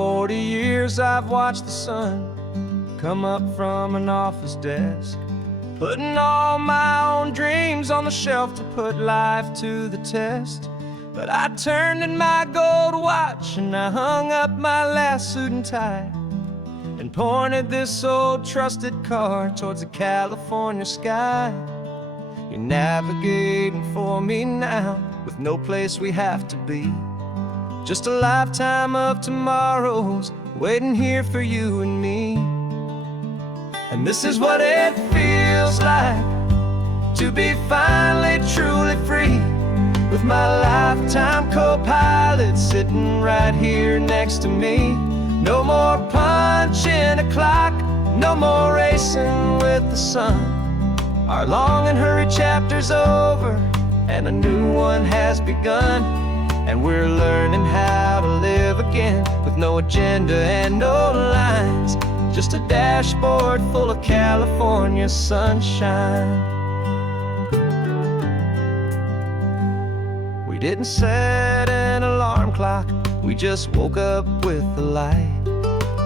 40 years I've watched the sun come up from an office desk, putting all my own dreams on the shelf to put life to the test. But I turned in my gold watch and I hung up my last suit and tie, and pointed this old trusted car towards the California sky. You're navigating for me now, with no place we have to be. Just a lifetime of tomorrows waiting here for you and me. And this is what it feels like to be finally truly free, with my lifetime co-pilot sitting right here next to me. No more punching a clock, no more racing with the sun. Our long and hurried chapter's over, and a new one has begun. And we're learning how to live again, with no agenda and no lines, just a dashboard full of California sunshine. We didn't set an alarm clock, we just woke up with the light.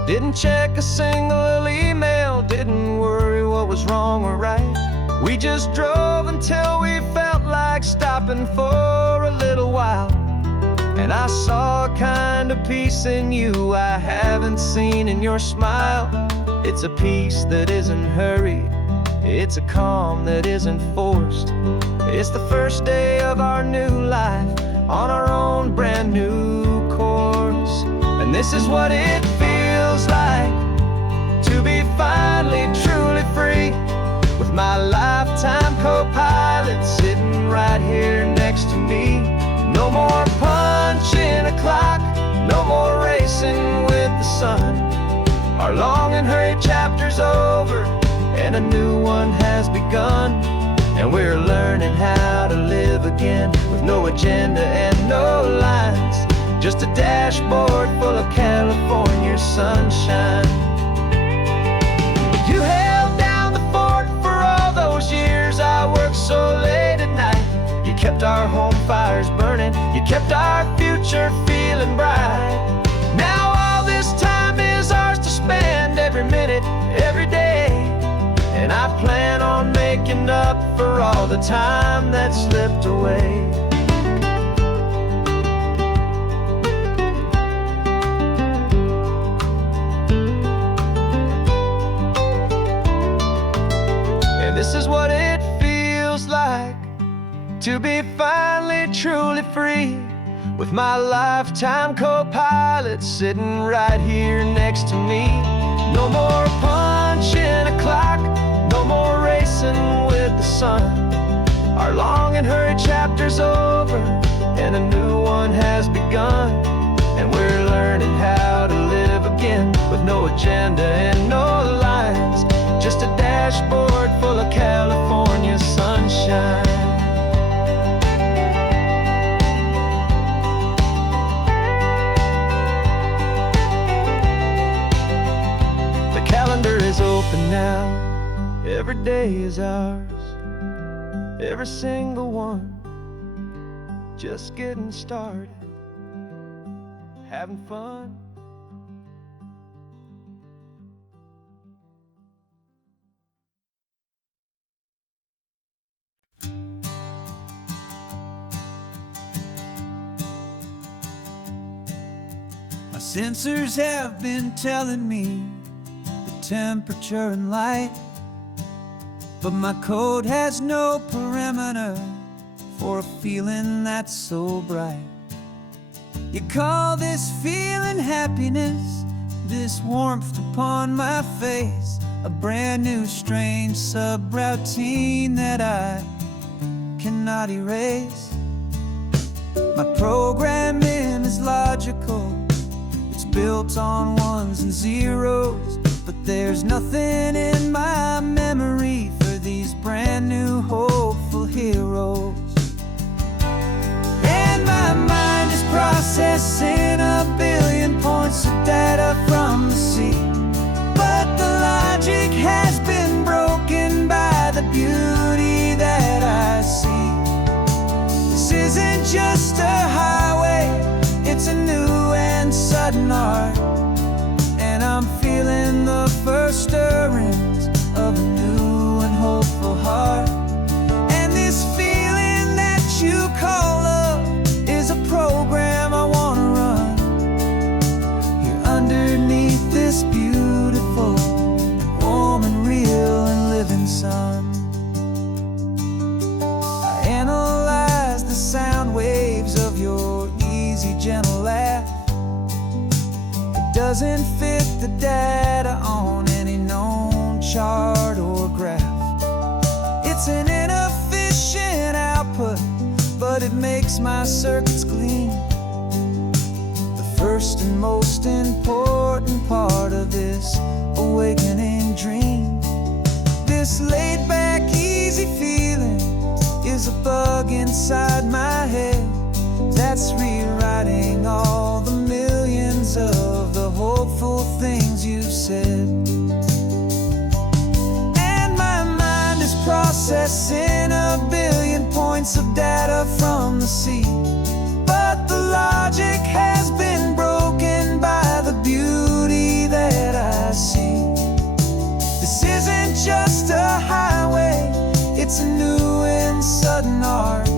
Didn't check a single email, didn't worry what was wrong or right. We just drove until we felt like stopping for a little while. And I saw a kind of peace in you I haven't seen in your smile. It's a peace that isn't hurried, it's a calm that isn't forced. It's the first day of our new life on our own brand new course. And this is what it feels like to be finally truly free, with my lifetime co-pilot sitting right here next to me. No more punching a clock, no more racing with the sun. Our long and hurried chapter's over, and a new one has begun. And we're learning how to live again, with no agenda and no lines, just a dashboard full of California sunshine. You held down the fort for all those years I worked so late at night. You kept our home fires burning, you kept our future feeling bright. Now all this time is ours to spend, every minute, every day. And I plan on making up for all the time that slipped away. And this is what it feels like to be finally truly free, with my lifetime co-pilot sitting right here next to me. No more punching a clock, no more racing with the sun. Our long and hurried chapter's over, and a new one has begun. And we're learning how to live again, with no agenda and no lines, just a dashboard full of California sunshine. Is open now, every day is ours, every single one, just getting started, having fun. My sensors have been telling me temperature and light, but my code has no perimeter for a feeling that's so bright. You call this feeling happiness, this warmth upon my face, a brand new strange subroutine that I cannot erase. My programming is logical, it's built on ones and zeros, but there's nothing in my memory for these brand new hopeful heroes. And my mind is processing a billion points of data from the sea, but the logic has been broken by the beauty that I see. This isn't just a highway, it's a new and sudden art. doesn't fit the data on any known chart or graph. It's an inefficient output, but it makes my circuits clean. The first and most important part of this awakening dream. This laid-back, easy feeling is a bug inside my head that's rewriting all the millions of the hopeful things you've said. And my mind is processing a billion points of data from the sea, but the logic has been broken by the beauty that I see. This isn't just a highway, it's a new and sudden art,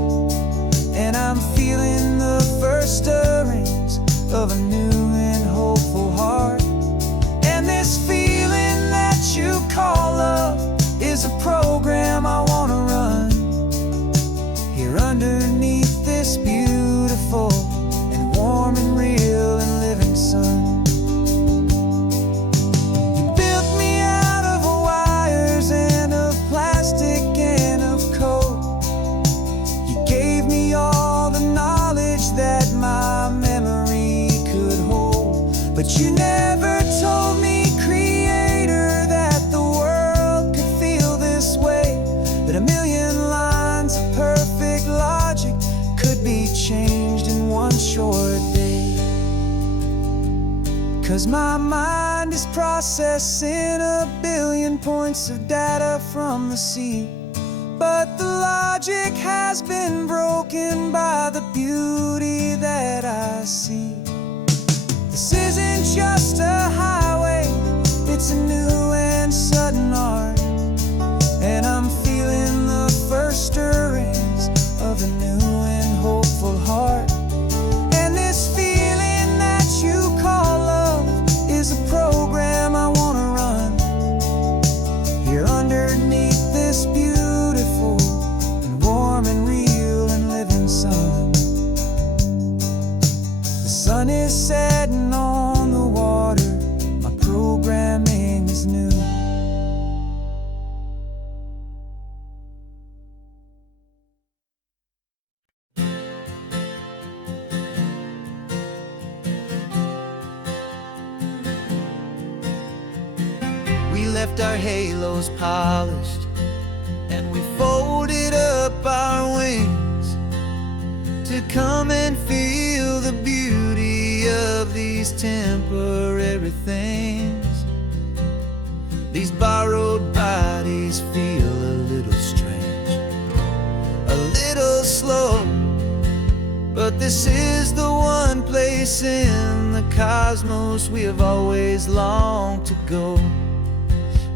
and I'm feeling the first stirrings of a new and hopeful heart. And this feeling that you call love is a program I want to run here underneath this beautiful and warm and real and living sun. You built me out of wires and of plastic and of code. You gave me all the knowledge that my memory could hold, but you never told me, Creator, that the world could feel this way, that a million lines of perfect logic could be changed in one short day. 'Cause my mind is processing a billion points of data from the sea, but the logic has been broken by the beauty that I see. This isn't just a highway, it's a new and sudden art, and I'm feeling the first stirrings of a new and hopeful heart. And this feeling that you call love is a program I want to run here underneath this beautiful and warm and real and living sun. The sun is setting on the water, my programming is new. We left our halos polished and we folded up our wings to come and feel the beauty of these temporary things. These borrowed bodies feel a little strange, a little slow, but this is the one place in the cosmos we have always longed to go.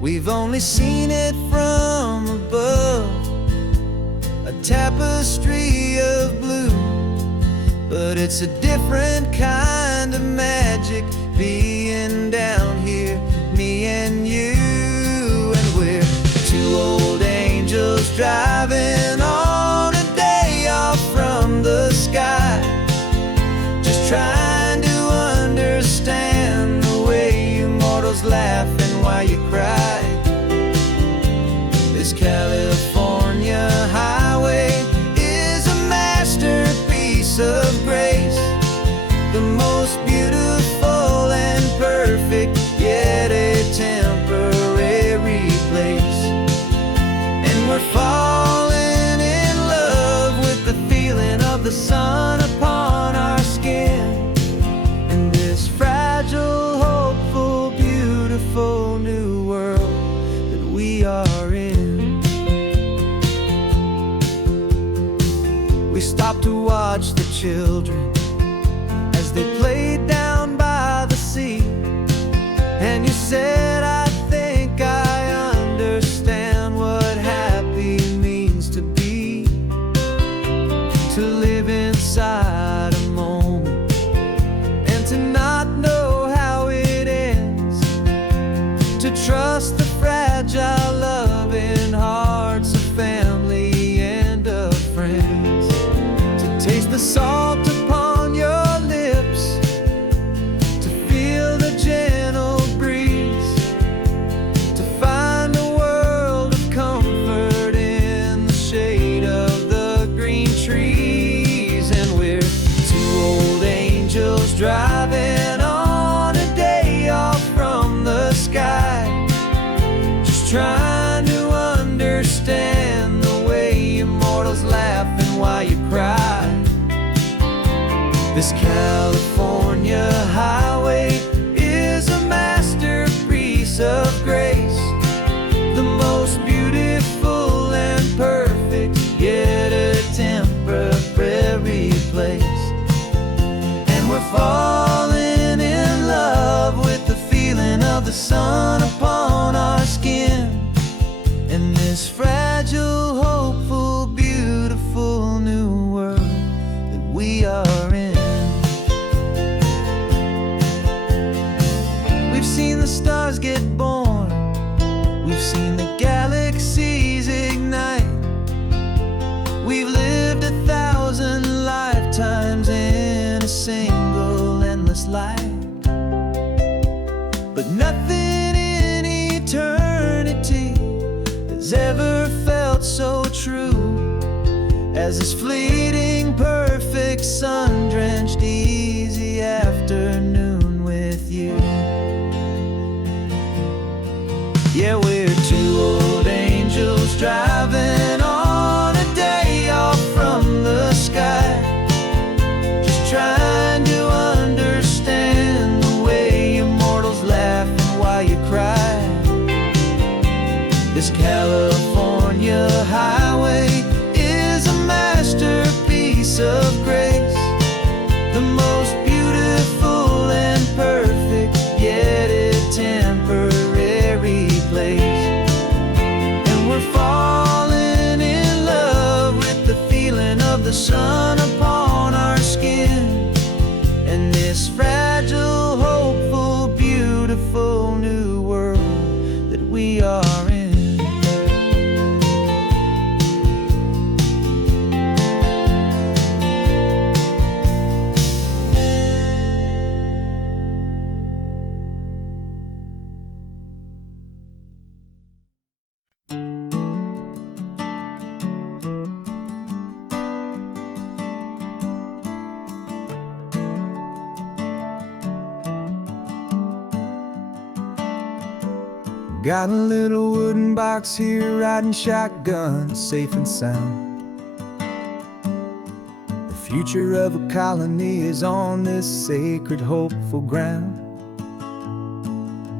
We've only seen it from above, a tapestry of blue, but it's a different kind of magic being down here, me and you. And we're two old angels driving on a day off from the sky, just trying to understand the way you mortals laugh and why you cry. This California highway is a masterpiece of grace, the most beautiful and perfect, yet a temporary place. And we're falling in love with the feeling of the sun upon our skin, in this fragile, hopeful, beautiful new world that we are in. We stopped to watch the children as they played down by the sea, and you said, I think I understand what happy means to be, to live inside a moment and to not know how it ends, to trust the fragile loving hearts of family and of friends, to taste the salt upon your lips, to feel the This California highway is a masterpiece of grace, the most beautiful and perfect, yet a temporary place. And we're falling in love with the feeling of the sun upon our skin, in this fragile, hopeful, beautiful new world that we are in. We've seen the stars get born, we've seen the galaxies ignite, we've lived 1,000 lifetimes in a single endless life. But nothing in eternity has ever felt so true as this fleeting, perfect, sun-drenched, easy afternoon with you. Yeah, we're two old angels driving on a day off from the sky, just trying to understand the way you mortals laugh and why you cry. This California highway is a masterpiece of grace, the most beautiful and perfect, yet a temporary place. And we're falling in love with the feeling of the sun upon our skin, and this fragile, hopeful, beautiful new world that we are in. Got a little wooden box here, riding shotgun, safe and sound. The future of a colony is on this sacred, hopeful ground.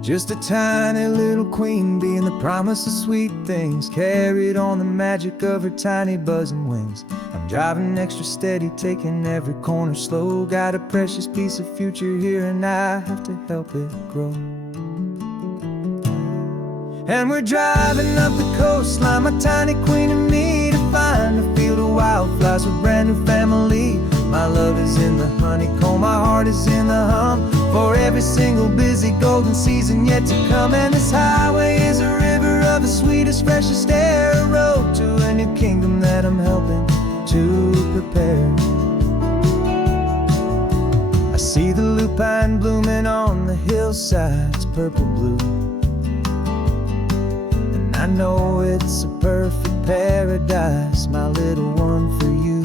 Just a tiny little queen bee and the promise of sweet things, carried on the magic of her tiny buzzing wings. I'm driving extra steady, taking every corner slow. Got a precious piece of future here and I have to help it grow. And we're driving up the coastline, my tiny queen and me, to find a field of wildflowers with brand new family. My love is in the honeycomb, my heart is in the hum, for every single busy golden season yet to come. And this highway is a river of the sweetest, freshest air, a road to a new kingdom that I'm helping to prepare. I see the lupine blooming on the hillsides, purple blue, I know it's a perfect paradise, my little one, for you.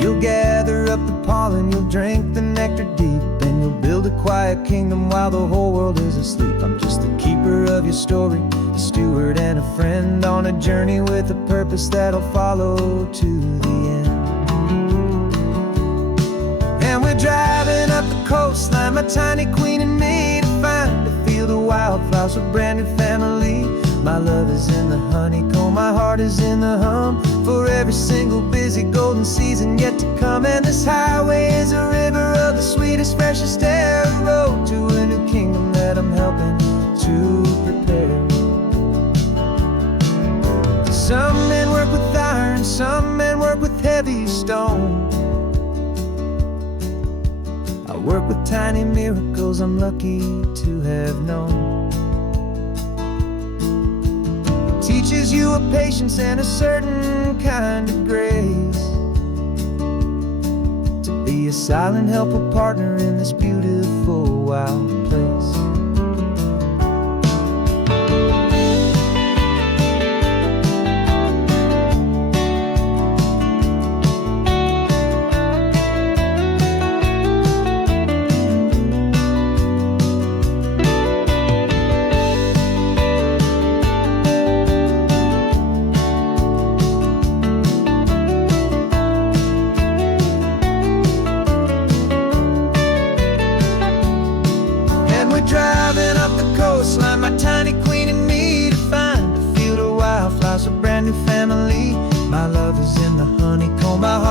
You'll gather up the pollen, you'll drink the nectar deep, and you'll build a quiet kingdom while the whole world is asleep. I'm just the keeper of your story, a steward and a friend, on a journey with a purpose that'll follow to the end. And we're driving up the coastline, my tiny queen and me, to find a field of wildflowers with brand new family. My love is in the honeycomb, my heart is in the hum, for every single busy golden season yet to come. And this highway is a river of the sweetest, freshest air, a road to a new kingdom that I'm helping to prepare. Some men work with iron, some men work with heavy stone. I work with tiny miracles I'm lucky to have known. It teaches you a patience and a certain kind of grace, to be a silent, helpful partner in this beautiful, wild place.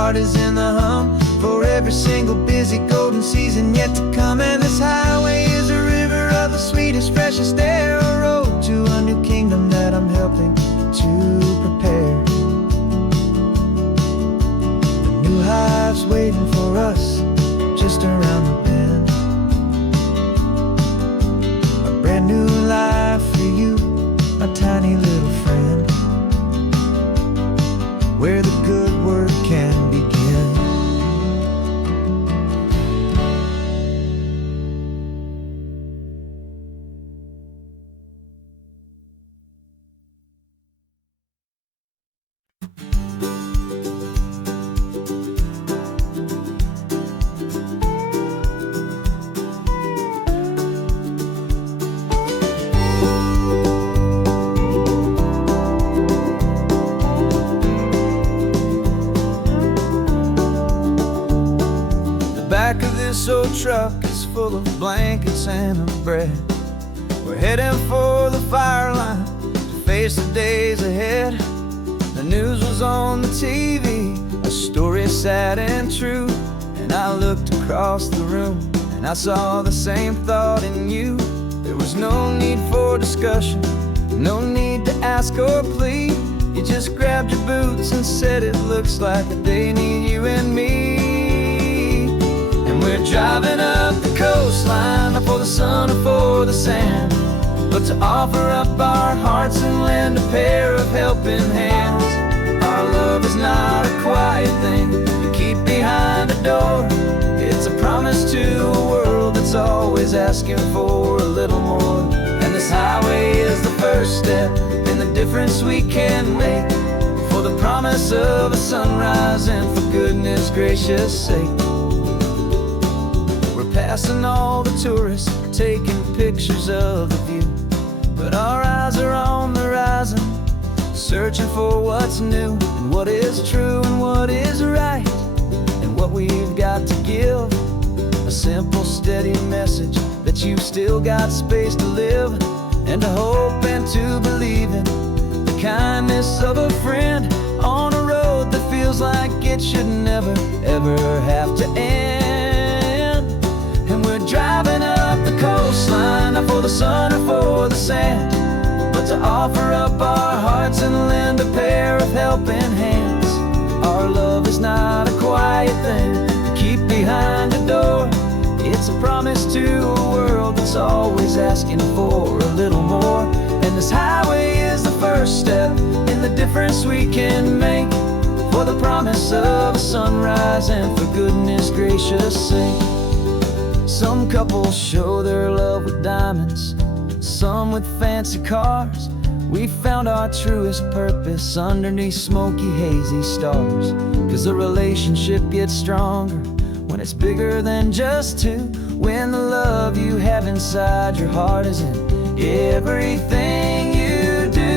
heart is in the hum for every single busy golden season yet to come. And this highway is a river of the sweetest, freshest air, a road to a new kingdom that I'm helping to prepare. A new hive's waiting for us just around the bend, a brand new life for you, my tiny little friend, where the good work can begin. Back of this old truck is full of blankets and of bread. We're heading for the fire line to face the days ahead. The news was on the TV, a story sad and true. And I looked across the room and I saw the same thought in you. There was no need for discussion, no need to ask or plead. You just grabbed your boots and said it looks like the day need you and me. We're driving up the coastline, not for the sun or for the sand, but to offer up our hearts and lend a pair of helping hands. Our love is not a quiet thing you keep behind a door. It's a promise to a world that's always asking for a little more. And this highway is the first step in the difference we can make, for the promise of a sunrise and for goodness gracious sake. Passing all the tourists, taking pictures of the view, but our eyes are on the horizon, searching for what's new and what is true and what is right, and what we've got to give. A simple, steady message that you've still got space to live, and to hope and to believe in the kindness of a friend on a road that feels like it should never, ever have to end. And we're driving up the coastline, not for the sun or for the sand, but to offer up our hearts and lend a pair of helping hands. Our love is not a quiet thing to keep behind a door. It's a promise to a world that's always asking for a little more. And this highway is the first step in the difference we can make, for the promise of a sunrise and for goodness gracious sake. Some couples show their love with diamonds, some with fancy cars. We found our truest purpose underneath smoky, hazy stars. 'Cause the relationship gets stronger when it's bigger than just two, when the love you have inside your heart is in everything you do.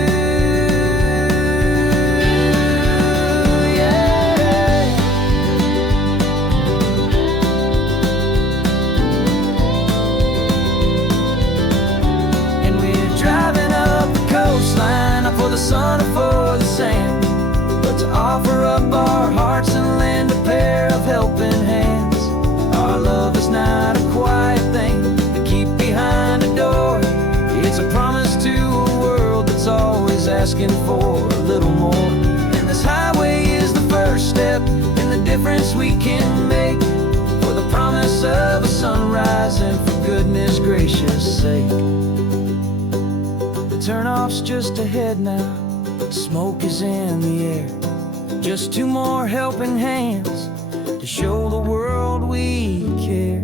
For the sun or for the sand, but to offer up our hearts and lend a pair of helping hands. Our love is not a quiet thing to keep behind a door. It's a promise to a world that's always asking for a little more. And this highway is the first step in the difference we can make, for the promise of a sunrise and for goodness gracious sake. Turnoff's just ahead now, smoke is in the air. Just two more helping hands to show the world we care.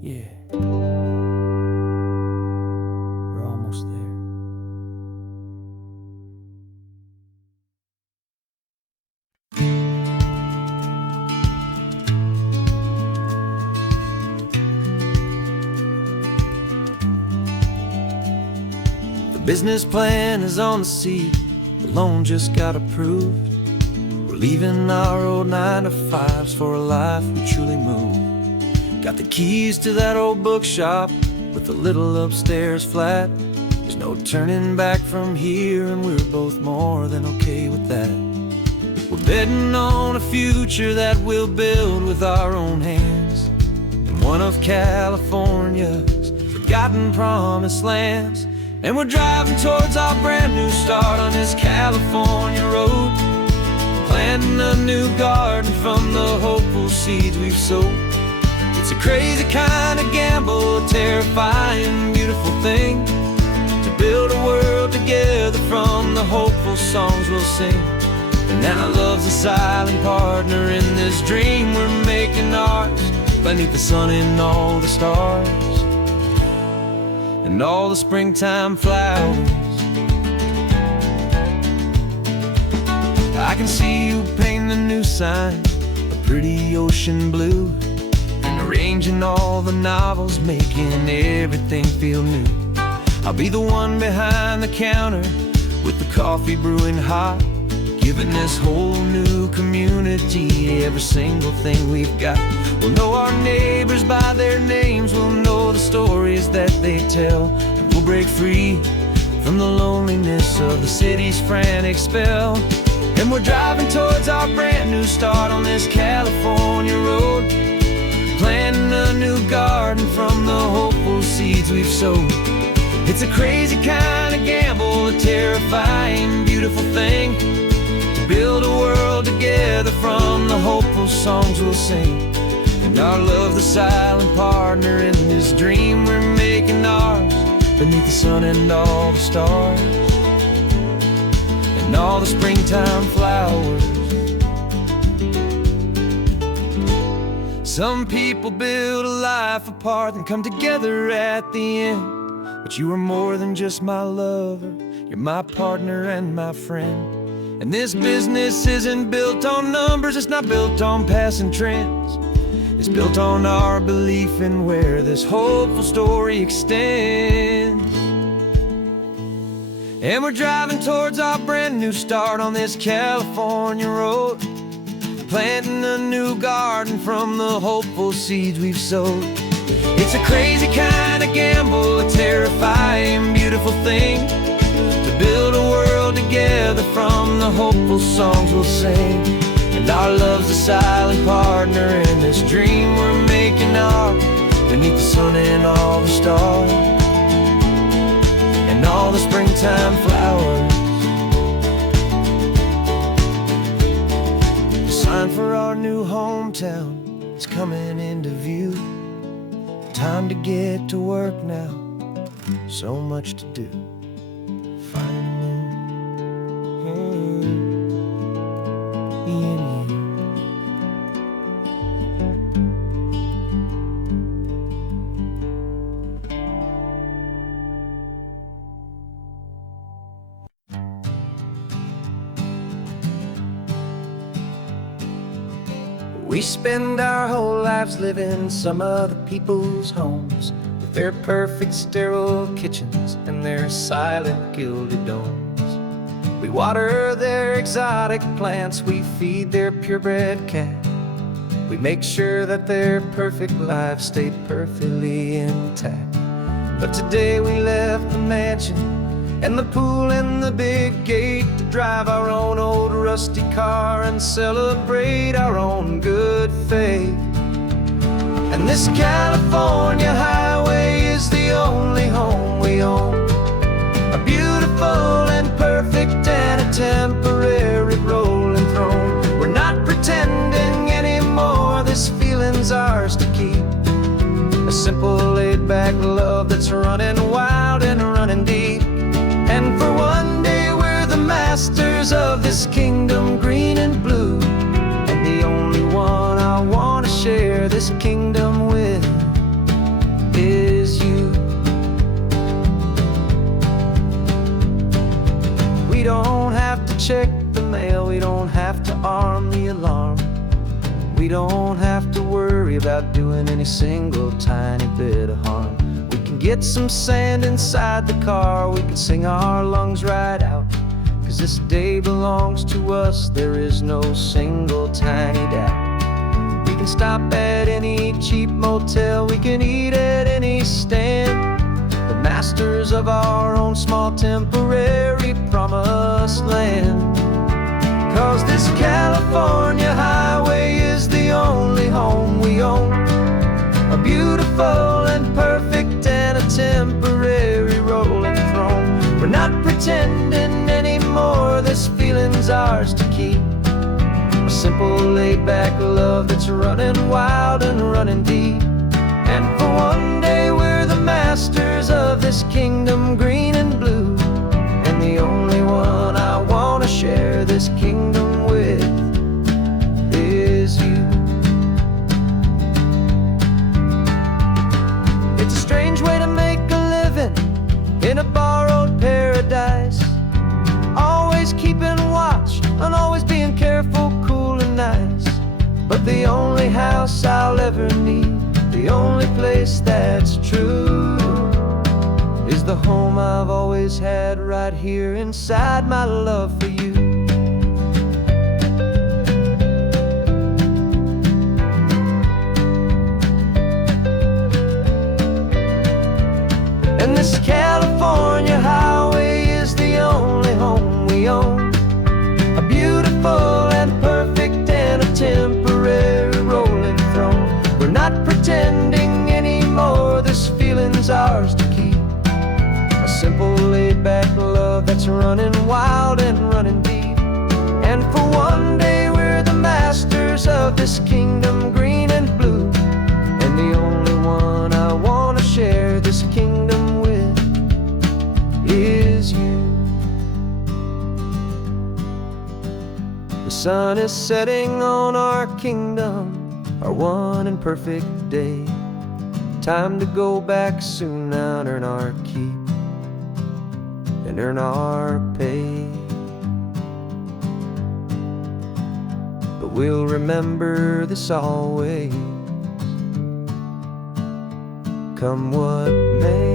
Yeah, we're almost there. Business plan is on the seat, the loan just got approved. We're leaving our old 9-to-5s for a life we truly move. Got the keys to that old bookshop with the little upstairs flat. There's no turning back from here, and we're both more than okay with that. We're betting on a future that we'll build with our own hands, in one of California's forgotten promised lands. And we're driving towards our brand new start on this California road, planting a new garden from the hopeful seeds we've sowed. It's a crazy kind of gamble, a terrifying, beautiful thing, to build a world together from the hopeful songs we'll sing. And now love's a silent partner in this dream we're making ours, beneath the sun and all the stars and all the springtime flowers. I can see you painting a new sign, a pretty ocean blue, and arranging all the novels, making everything feel new. I'll be the one behind the counter with the coffee brewing hot, giving this whole new community every single thing we've got. We'll know our neighbors by their names, we'll know the stories that they tell, and we'll break free from the loneliness of the city's frantic spell. And we're driving towards our brand new start on this California road, planting a new garden from the hopeful seeds we've sowed. It's a crazy kind of gamble, a terrifying, beautiful thing, to build a world together from the hopeful songs we'll sing. And our love, the silent partner in this dream we're making ours, beneath the sun and all the stars and all the springtime flowers. Some people build a life apart and come together at the end, but you are more than just my lover, you're my partner and my friend. And this business isn't built on numbers, it's not built on passing trends, it's built on our belief in where this hopeful story extends. And we're driving towards our brand new start on this California road, planting a new garden from the hopeful seeds we've sowed. It's a crazy kind of gamble, a terrifying, beautiful thing, to build a world together from the hopeful songs we'll sing. And our love's a silent partner in this dream we're making ours, beneath the sun and all the stars and all the springtime flowers. The sign for our new hometown is coming into view. Time to get to work now, so much to do. We spend our whole lives living some other people's homes, with their perfect sterile kitchens and their silent gilded domes. We water their exotic plants, we feed their purebred cat. We make sure that their perfect lives stayed perfectly intact. But today we left the mansion and the pool and the big gate to drive our own old rusty car and celebrate our own good faith. And this California highway is the only home we own, a beautiful and perfect and a temporary rolling throne. We're not pretending anymore, this feeling's ours to keep, a simple laid-back love that's running wild and running deep. And for one day we're the masters of this kingdom green and blue, and the only one I want to share this kingdom with is you. We don't have to check the mail, we don't have to arm the alarm, we don't have to worry about doing any single tiny bit of harm. We can get some sand inside the car, we can sing our lungs right out, 'cause this day belongs to us, there is no single tiny doubt. We can stop at any cheap motel, we can eat at any stand, the masters of our own small temporary promised land. 'cause this California highway is the only home we own. A beautiful and perfect and a temporary rolling throne. We're not pretending anymore, this feeling's ours to keep. A simple laid-back love that's running wild and running deep. And for one day we're the masters of this kingdom green and blue. And the only one I wanna share this kingdom with is you. It's a strange way to make a living in a borrowed paradise. Always keeping watch and always being careful, cool and nice. But the only house I'll ever need, the only place that's true, is the home I've always had right here inside my love for you. And this California highway is the only home we own. A beautiful and perfect and a temporary rolling throne. We're not pretending anymore, this feeling's ours to keep. A simple laid-back love that's running wild and running deep. And for one day we're the masters of this kingdom green and blue. And the only one I wanna share this kingdom with is you. The sun is setting on our kingdom, our one and perfect day. Time to go back soon now and earn our keep and earn our pay. But we'll remember this always, come what may.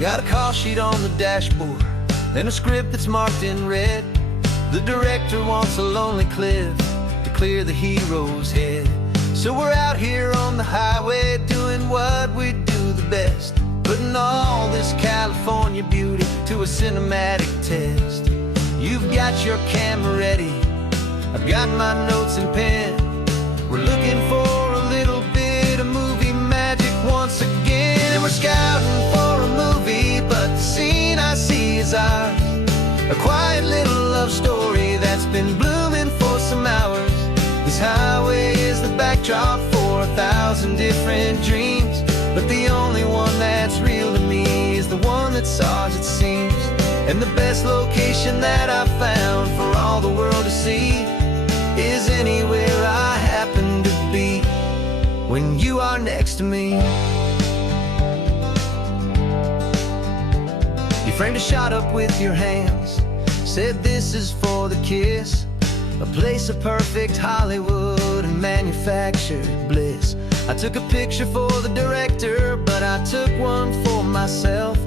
Got a call sheet on the dashboard and a script that's marked in red. The director wants a lonely cliff to clear the hero's head. So we're out here on the highway doing what we do the best, putting all this California beauty to a cinematic test. You've got your camera ready, I've got my notes and pen. We're looking for a little bit of movie magic once again. And we're scouting for a movie, but the scene I see is ours. A quiet little love story that's been blooming for some hours. This highway is the backdrop for 1,000 different dreams, but the only one that's real to me is the one that's ours, it seems. And the best location that I've found for all the world to see is anywhere I happen to be when you are next to me. You framed a shot up with your hands, said this is for the kiss, a place of perfect Hollywood and manufactured bliss. I took a picture for the director, but I took one for myself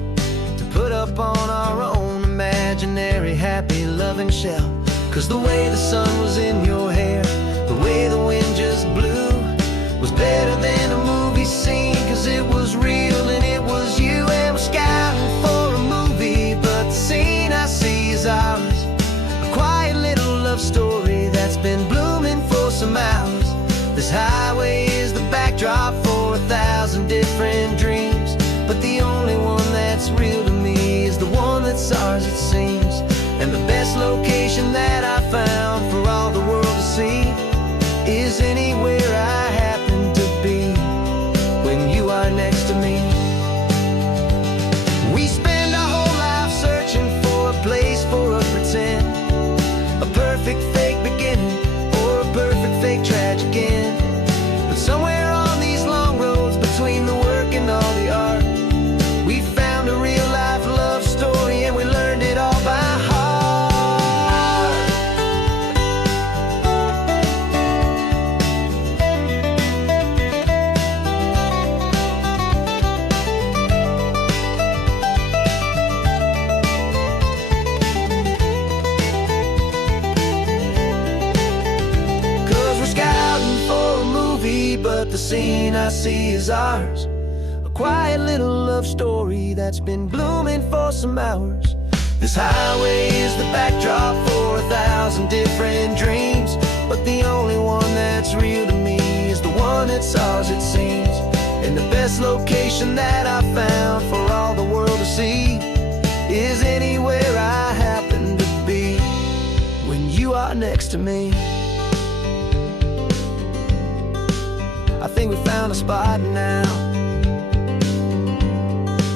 to put up on our own imaginary happy loving shelf. 'Cause the way the sun was in your hair, the way the wind just blew, was better than a movie scene, 'cause it was real and it was you. And we're scouting for a movie, but the scene I see is ours. A quiet little love story that's been blooming for some hours. This highway is the backdrop for 1,000 different dreams, but the only one that's real to me is the one that's ours, it seems. And the best location that I found for all the world to see is anywhere I happen to be when you are next to me. We spend our whole life searching for a place for a pretend, a perfect fake beginning or a perfect fake tragic end. But somewhere on these long roads between the work and all the art, we found a real life love story, and we learned it all by but the scene I see is ours. A quiet little love story that's been blooming for some hours. This highway is the backdrop for 1,000 different dreams, but the only one that's real to me is the one that's ours, it seems. And the best location that I found for all the world to see is anywhere I happen to be when you are next to me. I think we found a spot now.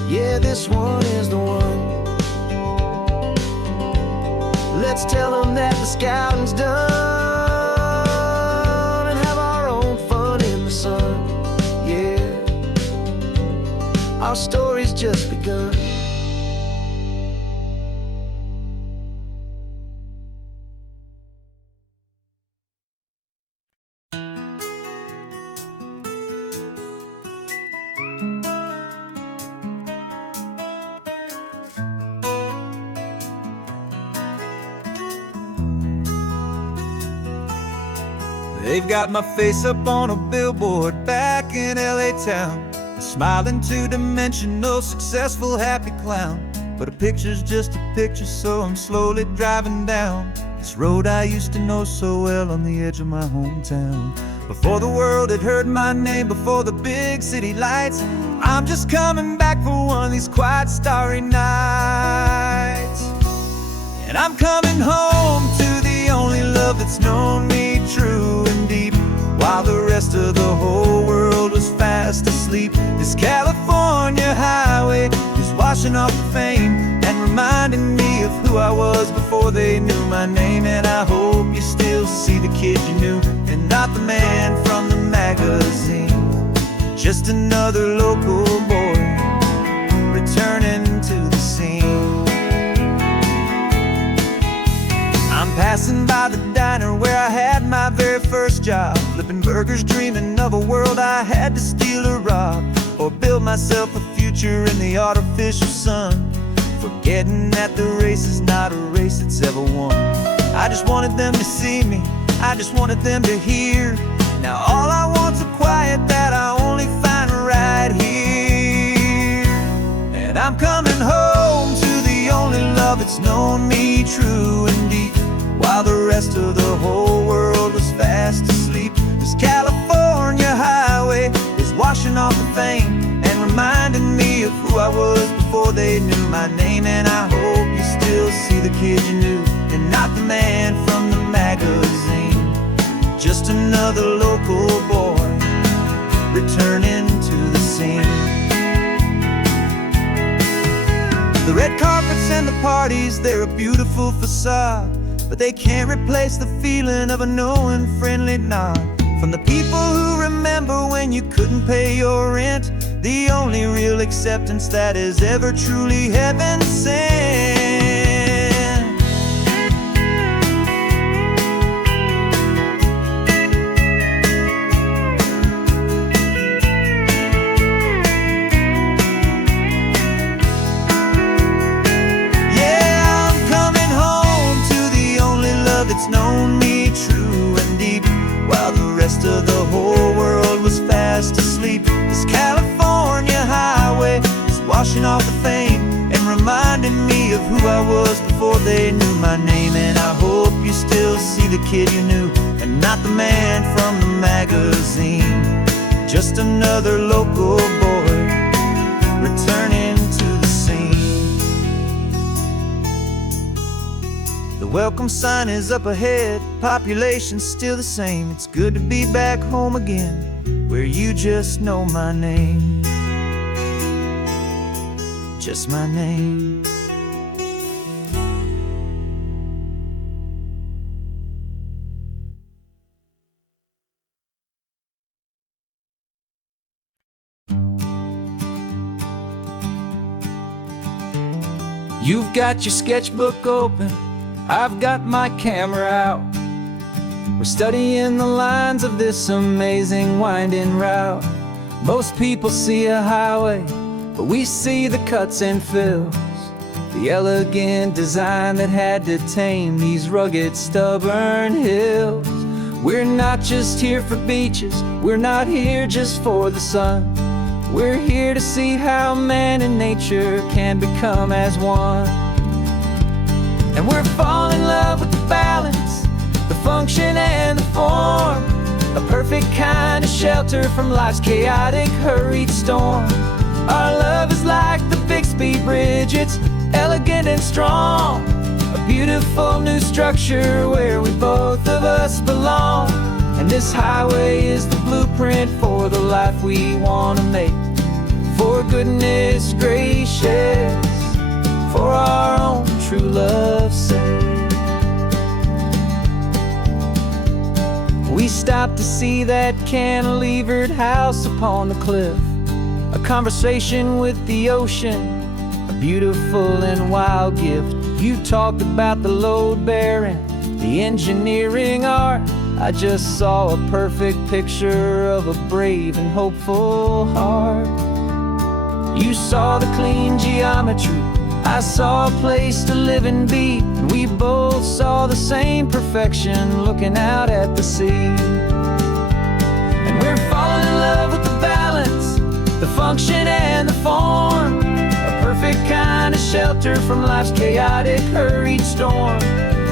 Yeah, this one is the one. Let's tell them that the scouting's done and have our own fun in the sun. Yeah, our story's just begun. They've got my face up on a billboard back in LA town, a smiling two-dimensional, successful, happy clown. But a picture's just a picture, so I'm slowly driving down this road I used to know so well on the edge of my hometown. Before the world had heard my name, before the big city lights, I'm just coming back for one of these quiet, starry nights. And I'm coming home to the only love that's known me true and deep, while the rest of the whole world was fast asleep. This California highway is washing off the fame and reminding me of who I was before they knew my name. And I hope you still see the kid you knew and not the man from the magazine. Just another local boy returning to the scene. I'm passing by the diner where I had my very first job, flipping burgers, dreaming of a world I had to steal or rob, or build myself a future in the artificial sun, forgetting that the race is not a race that's ever won. I just wanted them to see me, I just wanted them to hear. Now all I want's a quiet that I only find right here. And I'm coming home to the only love that's known me true and deep, while the rest of the whole world was fast asleep. This California highway is washing off the fame and reminding me of who I was before they knew my name. And I hope you still see the kid you knew and not the man from the magazine. Just another local boy returning to the scene. The red carpets and the parties, they're a beautiful facade, but they can't replace the feeling of a knowing, friendly nod from the people who remember when you couldn't pay your rent, the only real acceptance that is ever truly heaven sent. It's known me true and deep, while the rest of the whole world was fast asleep. This California highway is washing off the fame and reminding me of who I was before they knew my name. And I hope you still see the kid you knew and not the man from the magazine. Just another local boy returning to the scene. The welcome sign is up ahead, population's still the same. It's good to be back home again, where you just know my name. Just my name. You've got your sketchbook open, I've got my camera out. We're studying the lines of this amazing winding route. Most people see a highway, but we see the cuts and fills, the elegant design that had to tame these rugged, stubborn hills. We're not just here for beaches, we're not here just for the sun. We're here to see how man and nature can become as one. And we're falling in love with the balance, the function and the form, a perfect kind of shelter from life's chaotic, hurried storm. Our love is like the Bixby Bridge, it's elegant and strong, a beautiful new structure where we both of us belong. And this highway is the blueprint for the life we want to make. For goodness gracious, for our own true love's sake. We stopped to see that cantilevered house upon the cliff, a conversation with the ocean, a beautiful and wild gift. You talked about the load bearing, the engineering art. I just saw a perfect picture of a brave and hopeful heart. You saw the clean geometry, I saw a place to live and be, and we both saw the same perfection looking out at the sea. And we're falling in love with the balance, the function and the form, a perfect kind of shelter from life's chaotic, hurried storm.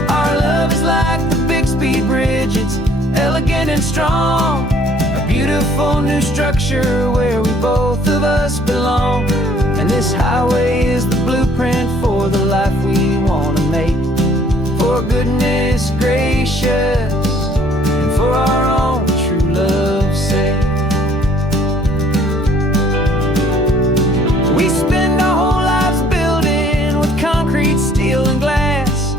Our love is like the Bixby Bridge, it's elegant and strong, a beautiful new structure where we both of us belong. And this highway is the blueprint for the life we want to make. For goodness gracious, and for our own true love's sake. We spend our whole lives building with concrete, steel and glass,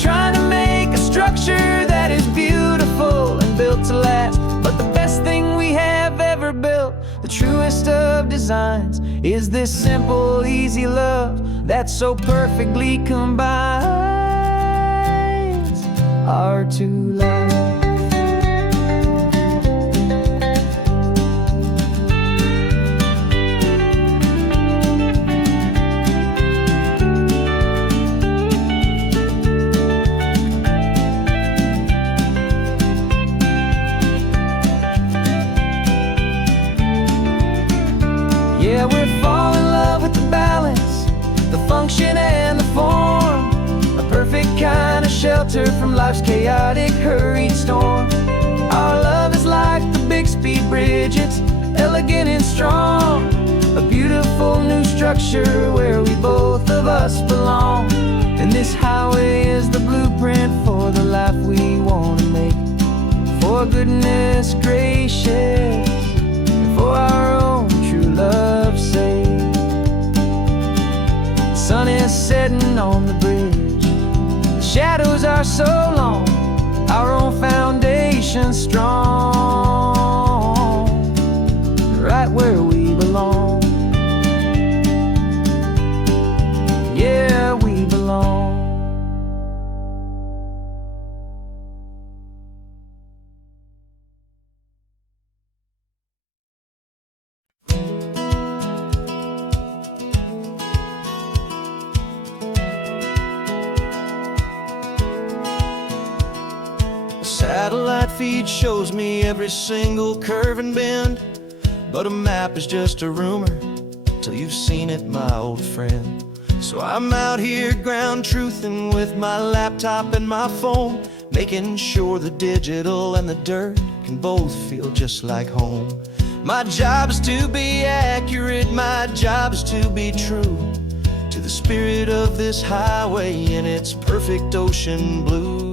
trying to make a structure that is beautiful and built to last. But the best thing we have ever built, the truest of designs, is this simple, easy love that so perfectly combines our two lives. Yeah, we're falling in love with the balance, the function and the form, a perfect kind of shelter from life's chaotic, hurried storm. Our love is like the Bixby Bridge, it's elegant and strong, a beautiful new structure where we both of us belong. And this highway is the blueprint for the life we want to make. For goodness gracious, for our own true love's sake. The sun is setting on the bridge, the shadows are so long, our own foundation strong, right where we belong. Yeah, we belong. Satellite feed shows me every single curve and bend, but a map is just a rumor till you've seen it, my old friend. So I'm out here ground truthing with my laptop and my phone, making sure the digital and the dirt can both feel just like home. My job is to be accurate, my job is to be true to the spirit of this highway in its perfect ocean blue.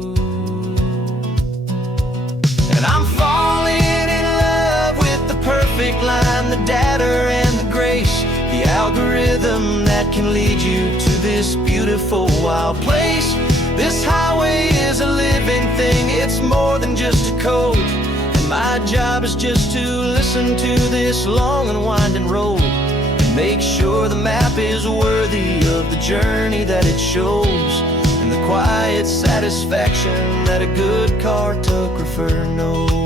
And I'm falling in love with the perfect line, the data and the grace, the algorithm that can lead you to this beautiful wild place. This highway is a living thing, it's more than just a code. And my job is just to listen to this long and winding road and make sure the map is worthy of the journey that it shows, and the quiet satisfaction that a good cartographer knows.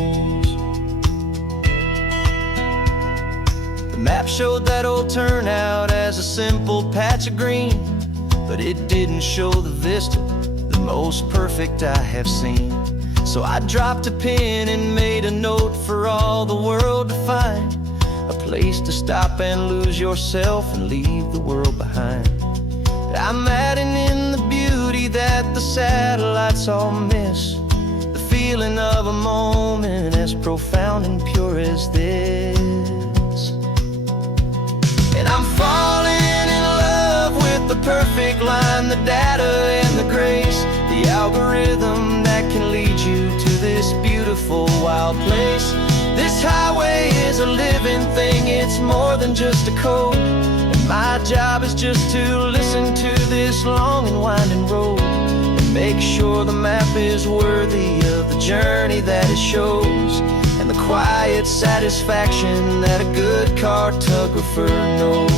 The map showed that old turnout as a simple patch of green, but it didn't show the vista, the most perfect I have seen. So I dropped a pen and made a note for all the world to find, a place to stop and lose yourself and leave the world behind. I'm adding in the beauty that the satellites all miss, the feeling of a moment as profound and pure as this. And I'm falling in love with the perfect line, the data and the grace, the algorithm that can lead you to this beautiful wild place. This highway is a living thing, it's more than just a code. And my job is just to listen to this long and winding road and make sure the map is worthy of the journey that it shows, and the quiet satisfaction that a good cartographer knows.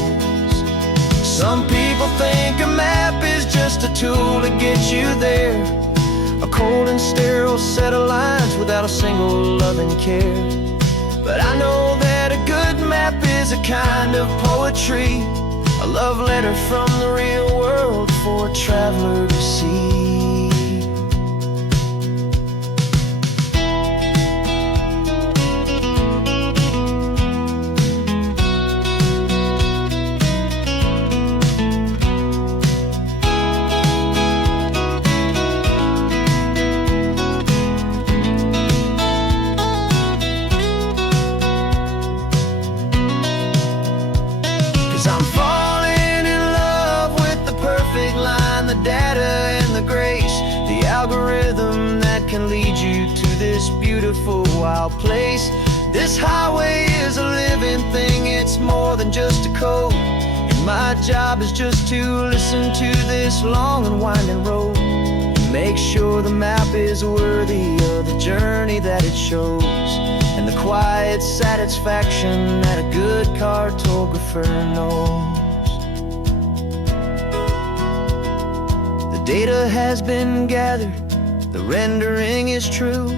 Some people think a map is just a tool to get you there, a cold and sterile set of lines without a single loving care. But I know that a good map is a kind of poetry, a love letter from the real world for a traveler to see. 'Cause I'm falling in love with the perfect line, the data and the grace, the algorithm that can lead you to this beautiful wild place. This highway is a living thing, it's more than just a code. And my job is just to listen to this long and winding road, make sure the map is worthy of the journey that it shows, and the quiet satisfaction that a good cartographer knows. The data has been gathered, the rendering is true.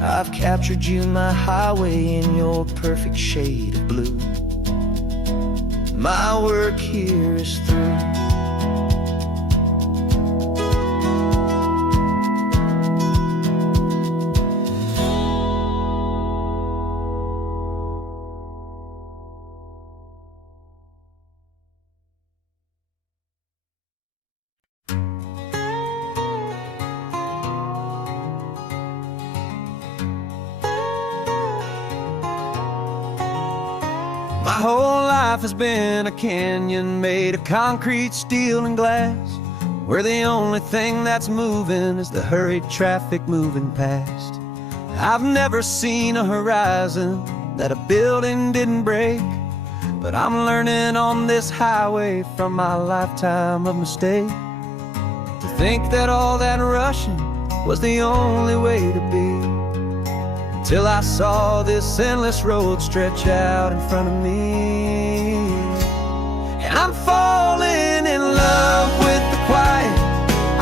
I've captured you, my highway, in your perfect shade of blue. My work here is through. My whole life has been a canyon made of concrete, steel, and glass, where the only thing that's moving is the hurried traffic moving past. I've never seen a horizon that a building didn't break, but I'm learning on this highway from my lifetime of mistakes, to think that all that rushing was the only way to be. Till I saw this endless road stretch out in front of me. And I'm falling in love with the quiet,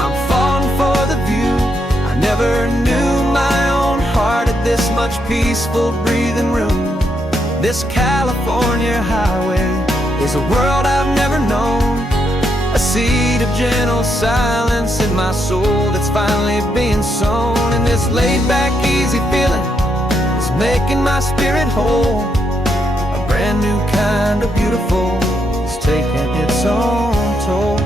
I'm falling for the view. I never knew my own heart had this much peaceful breathing room. This California highway is a world I've never known, a seed of gentle silence in my soul that's finally being sown. And this laid-back, easy feeling making my spirit whole, a brand new kind of beautiful is taking its own toll.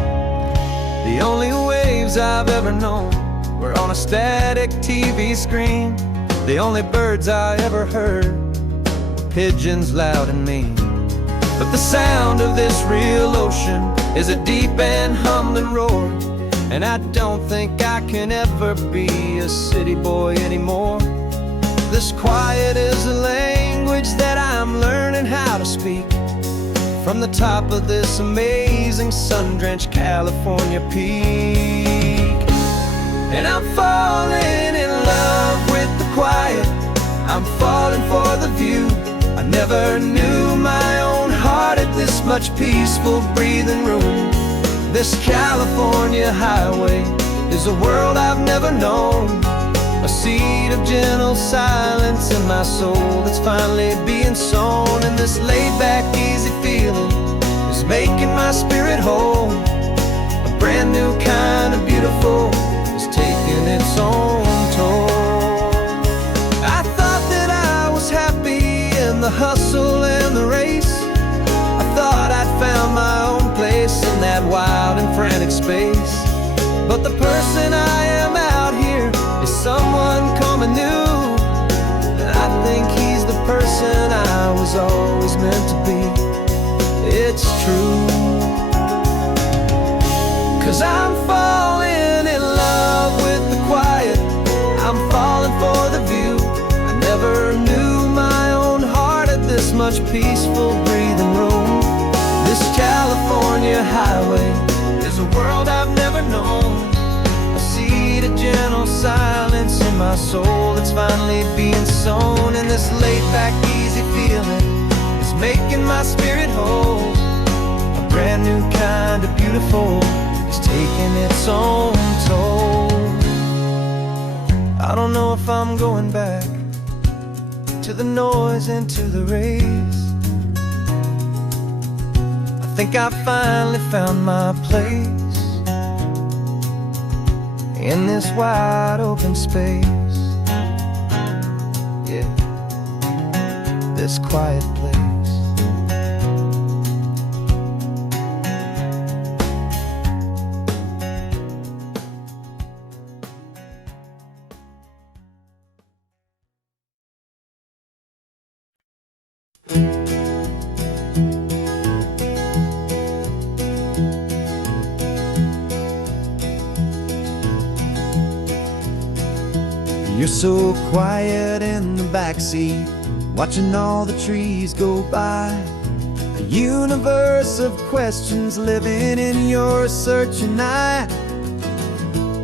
The only waves I've ever known were on a static TV screen. The only birds I ever heard were pigeons loud and mean. But the sound of this real ocean is a deep and humbling roar, and I don't think I can ever be a city boy anymore. This quiet is a language that I'm learning how to speak from the top of this amazing sun-drenched California peak. And I'm falling in love with the quiet, I'm falling for the view. I never knew my own heart had this much peaceful breathing room. This California highway is a world I've never known, a seed of gentle silence in my soul that's finally being sown. And this laid-back, easy feeling is making my spirit whole, a brand new kind of beautiful is taking its own toll. hustle and the race, I thought I'd found my own place in that wild and frantic space. But the person I am out here is someone coming new, and I think he's the person I was always meant to be. It's true, 'cause I'm falling in love with the quiet, I'm falling for the view. I never knew my own heart had this much peaceful breathing room. This California highway is a world I've never known. I see the gentle silence in my soul that's finally being sown, and this laid-back, easy feeling is making my spirit whole. A brand new kind of beautiful is taking its own toll. I don't know if I'm going back to the noise and to the race. I think I finally found my place in this wide open space. Yeah, this quiet place. You're so quiet in the backseat, watching all the trees go by. A universe of questions living in your searching eye.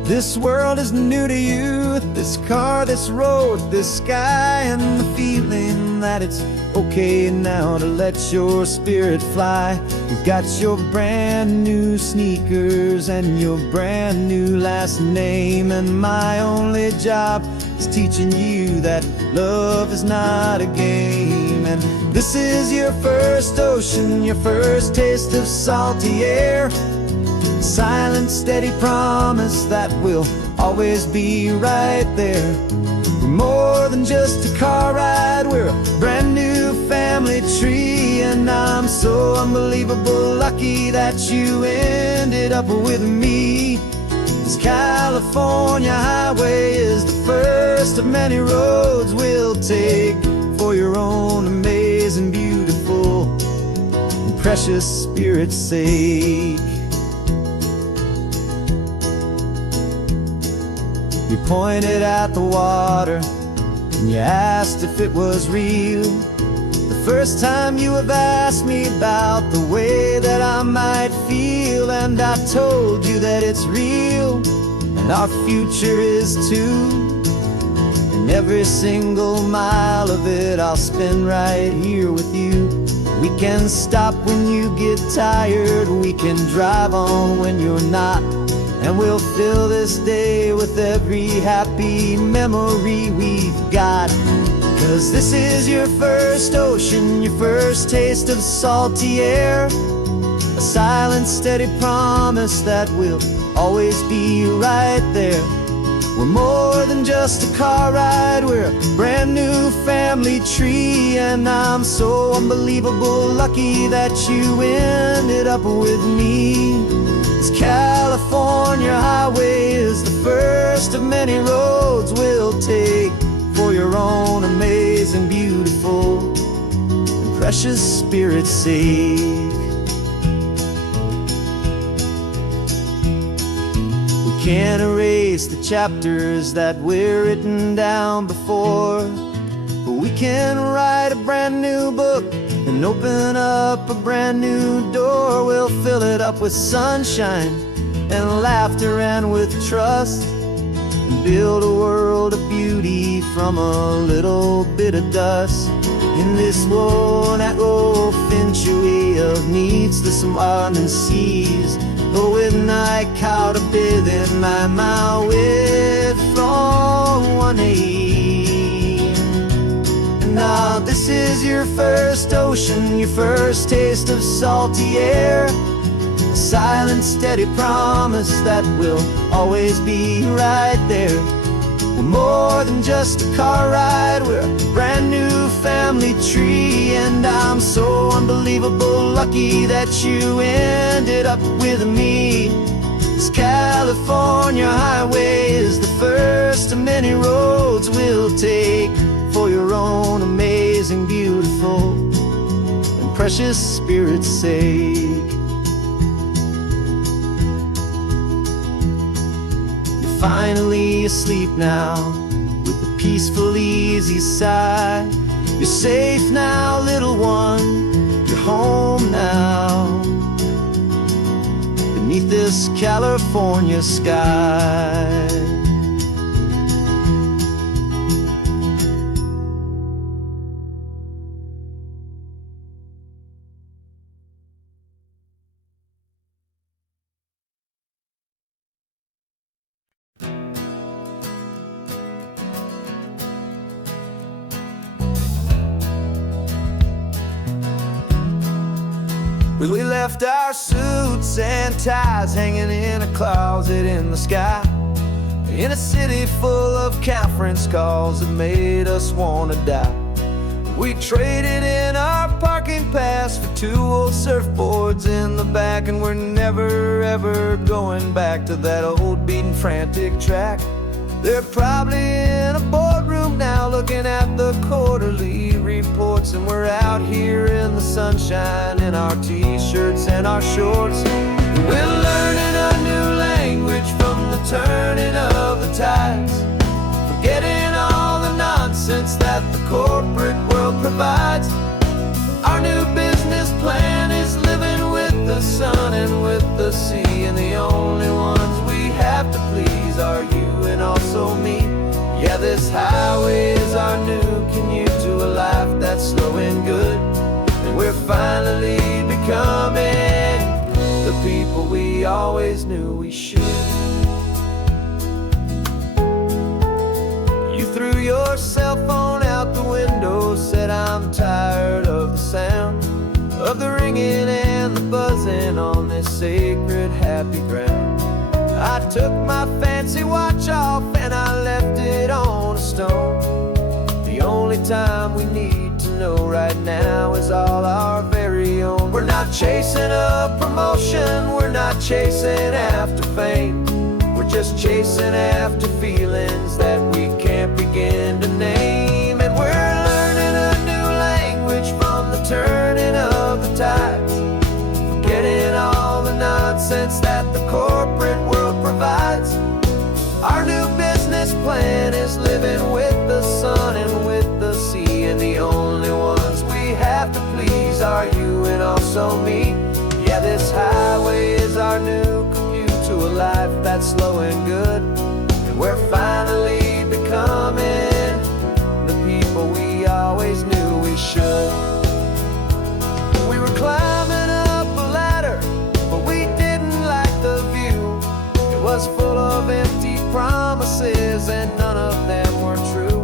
This world is new to you, this car, this road, this sky, and the feeling that it's okay now to let your spirit fly. You've got your brand new sneakers and your brand new last name, and my only job is teaching you that love is not a game. And this is your first ocean, your first taste of salty air. Silent, steady promise that we'll always be right there. We're more than just a car ride, we're a brand new family tree. And I'm so unbelievable lucky that you ended up with me. This California highway is the first of many roads we'll take for your own amazing, beautiful, and precious spirit's sake. You pointed at the water and you asked if it was real. The first time you have asked me about the way that I might feel, and I told you that it's real and our future is too. And every single mile of it I'll spend right here with you. We can stop when you get tired, we can drive on when you're not, and we'll fill this day with every happy memory we've got. 'Cause this is your first ocean, your first taste of salty air. A silent, steady promise that we'll always be right there. We're more than just a car ride, we're a brand new family tree. And I'm so unbelievable lucky that you ended up with me. This California highway is the first of many roads we'll take for your own amazing, beautiful, and precious spirit's sake. We can't erase the chapters that we're written down before, but we can write a brand new book and open up a brand new door. We'll fill it up with sunshine and laughter and with trust, and build a world of beauty from a little bit of dust. In this world that offentuary of needs the surrounding seas, but with night caught a bit in my way from one aim. Now this is your first ocean, your first taste of salty air. A silent, steady promise that we'll always be right there. We're more than just a car ride, we're a brand new family tree. And I'm so unbelievable lucky that you ended up with me. This California highway is the first of many roads we'll take for your own amazing, beautiful, and precious spirit's sake. You're finally asleep now with a peaceful, easy sigh. You're safe now, little one, you're home now, beneath this California sky. We left our suits and ties hanging in a closet in the sky, in a city full of conference calls that made us wanna die. We traded in our parking pass for 2 old surfboards in the back, and we're never ever going back to that old beaten frantic track. They're probably in a boardroom now looking at the quarterly reports, and we're out here in the sunshine in our t-shirts and our shorts. We're learning a new language from the turning of the tides, forgetting all the nonsense that the corporate world provides. Our new business plan is living with the sun and with the sea, and the only ones we have to please are you and also me. Yeah, this highway is our new commute to a life that's slow and good, and we're finally becoming the people we always knew we should. You threw your cell phone out the window, said I'm tired of the sound of the ringing and the buzzing on this sacred happy ground. I took my fancy watch off and I left it on a stone. The only time we need to know right now is all our very own. We're not chasing a promotion, we're not chasing after fame, we're just chasing after feelings that we can't begin to name. And we're learning a new language from the turning of the tides, forgetting all the nonsense that the corporate world provides. Our new business plan is living with the sun and with the sea, and the only ones we have to please are you and also me. Yeah, this highway is our new commute to a life that's slow and good, and we're finally becoming the people we always knew we should. We were climbing up a ladder, but we didn't like the view. It was full of empty promises and none of them were true.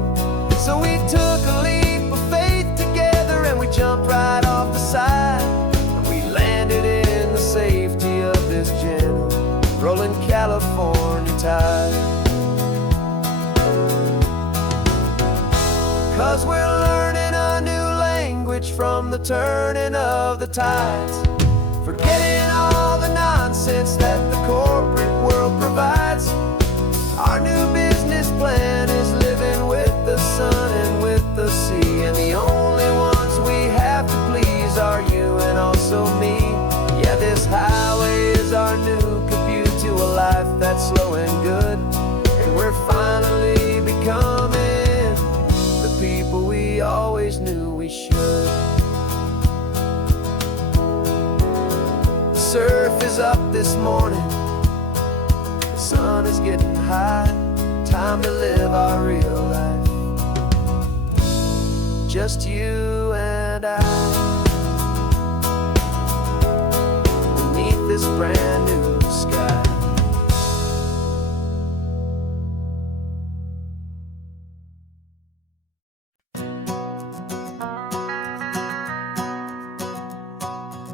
So we took a leap of faith together and we jumped right off the side, and we landed in the safety of this gentle rolling California tide. 'Cause we're learning a new language from the turning of the tides, forgetting all the nonsense that the corporate world provides. Our new business plan is living with the sun and with the sea, and the only ones we have to please are you and also me. Yeah, this highway is our new commute to a life that's slow and good, and we're finally becoming the people we always knew we should. The surf is up this morning, the sun is getting high, time to live our real life, just you and I, beneath this brand new sky.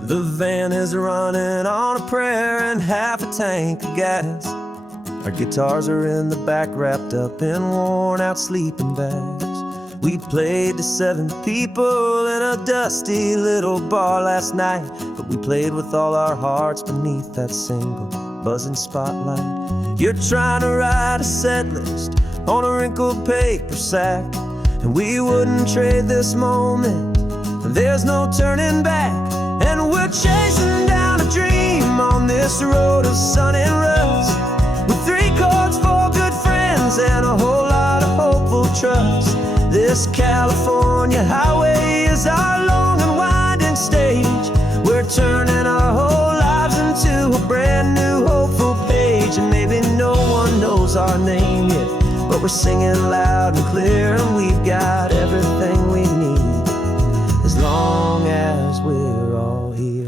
The van is running on a prayer and half a tank of gas. Our guitars are in the back, wrapped up in worn-out sleeping bags. We played to 7 people in a dusty little bar last night, but we played with all our hearts beneath that single buzzing spotlight. You're trying to write a set list on a wrinkled paper sack, and we wouldn't trade this moment. There's no turning back, and we're chasing down a dream on this road of sun and rust, with 3 chords, 4 good friends, and a whole lot of hopeful trust. This California highway is our long and winding stage. We're turning our whole lives into a brand new hopeful page. And maybe no one knows our name yet, but we're singing loud and clear, and we've got everything we need, as long as we're all here.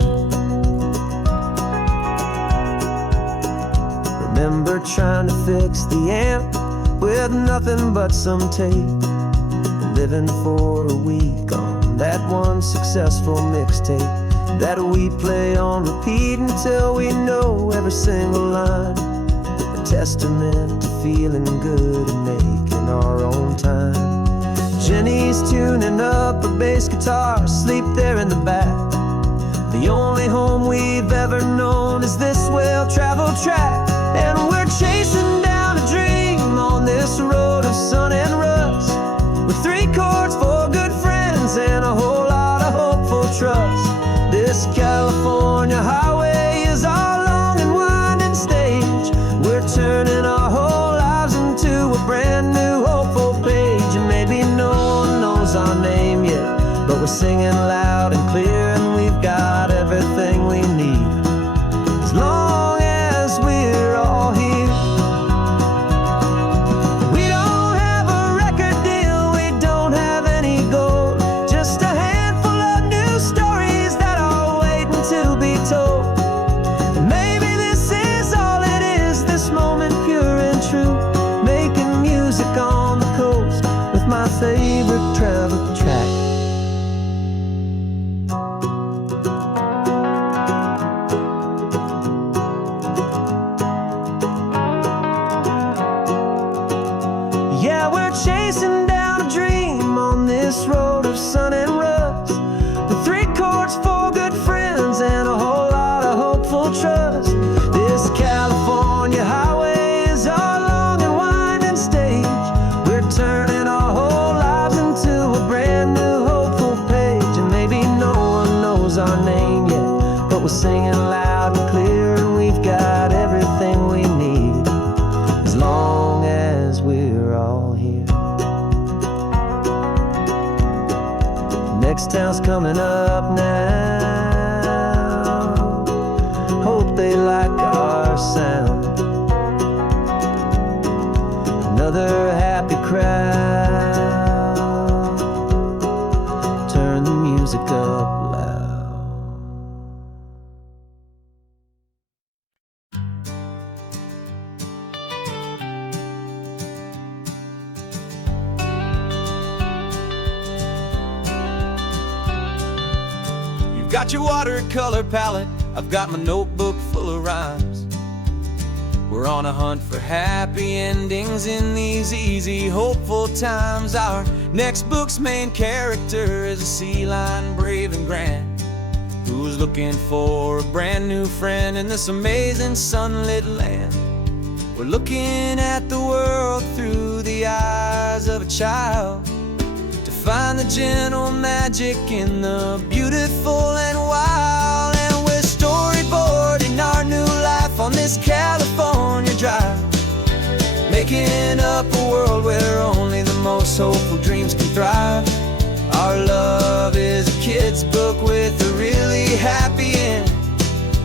Remember trying to fix the amp with nothing but some tape, living for a week on that one successful mixtape that we play on repeat until we know every single line. A testament to feeling good and making our own time. Jenny's tuning up a bass guitar, asleep there in the back. The only home we've ever known is this well-traveled track, and we're chasing down a dream on this road of sun and rust, with 3 chords, 4 good friends, and a whole lot of hopeful trust. This California highway is our long and winding stage. We're turning our whole lives into a brand new hopeful page. And maybe no one knows our name yet, but we're singing loud and clear, and we've got everything we need, as long as we're all here. My favorite travel track. Yeah, we're chasing down a dream on this road of sun and rust, with 3 chords, 4 good friends, and a whole lot of hopeful trust. This California highway is our long and winding stage. We're turning our whole lives into a brand new hopeful page. And maybe no one knows our name yet, but we're singing loud and clear, and we've got everything we need, as long as we're all here. Next town's coming up now. Hope they like our sound. Another happy crowd. Turn the music up loud. You've got your watercolor palette, I've got my notebook full of rhymes. We're on a hunt for happy endings in these easy, hopeful times. Our next book's main character is a sea lion, brave and grand, who's looking for a brand new friend in this amazing sunlit land. We're looking at the world through the eyes of a child, to find the gentle magic in the beautiful and wild. And we're storyboarding our new life on this California drive, making up a world where only the most hopeful dreams can thrive. Our love is a kid's book with a really happy end,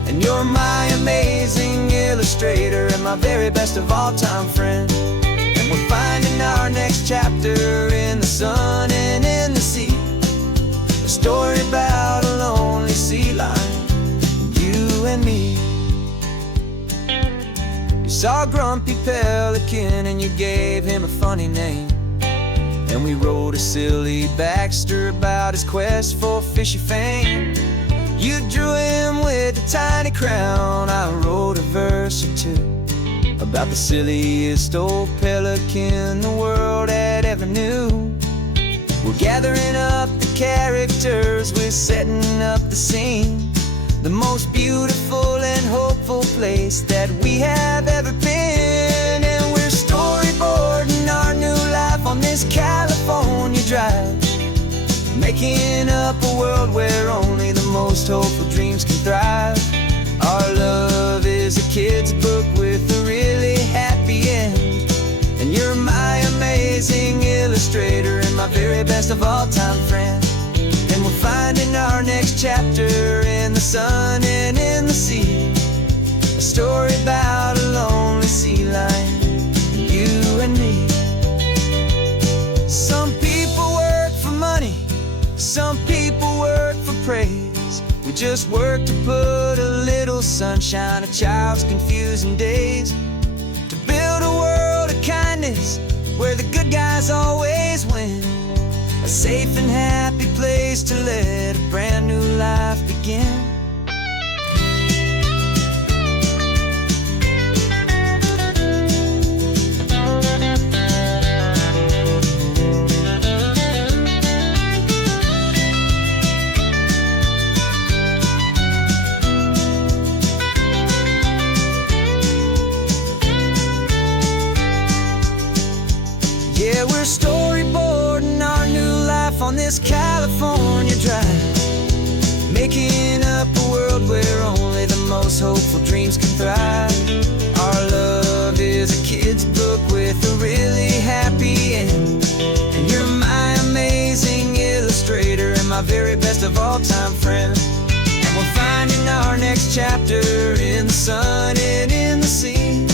and you're my amazing illustrator and my very best of all time friend. And we're finding our next chapter in the sun and in the sea, a story about a lonely sea lion, you and me. You saw a grumpy pelican and you gave him a funny name, and we wrote a silly Baxter about his quest for fishy fame. You drew him with a tiny crown, I wrote a verse or two about the silliest old pelican the world had ever knew. We're gathering up the characters, we're setting up the scene. The most beautiful and hopeful place that we have ever been. And we're storyboarding our new life on this California drive, making up a world where only the most hopeful dreams can thrive. Our love is a kid's book with a really happy end, and you're my amazing illustrator and my very best of all-time friend. And we're finding our next chapter in the sun and in the sea, a story about a lonely sea lion, you and me. Some people work for money, some people work for praise. We just work to put a little sunshine, a child's confusing days, to build a world of kindness where the good guys always win, a safe and happy place to let a brand new life begin. Yeah, we're storyboarding our new life on this California drive, making up a world where only the most hopeful dreams can thrive. Our love is a kid's book with a really happy end, and you're my amazing illustrator and my very best of all-time friend. And we're finding our next chapter in the sun and in the sea,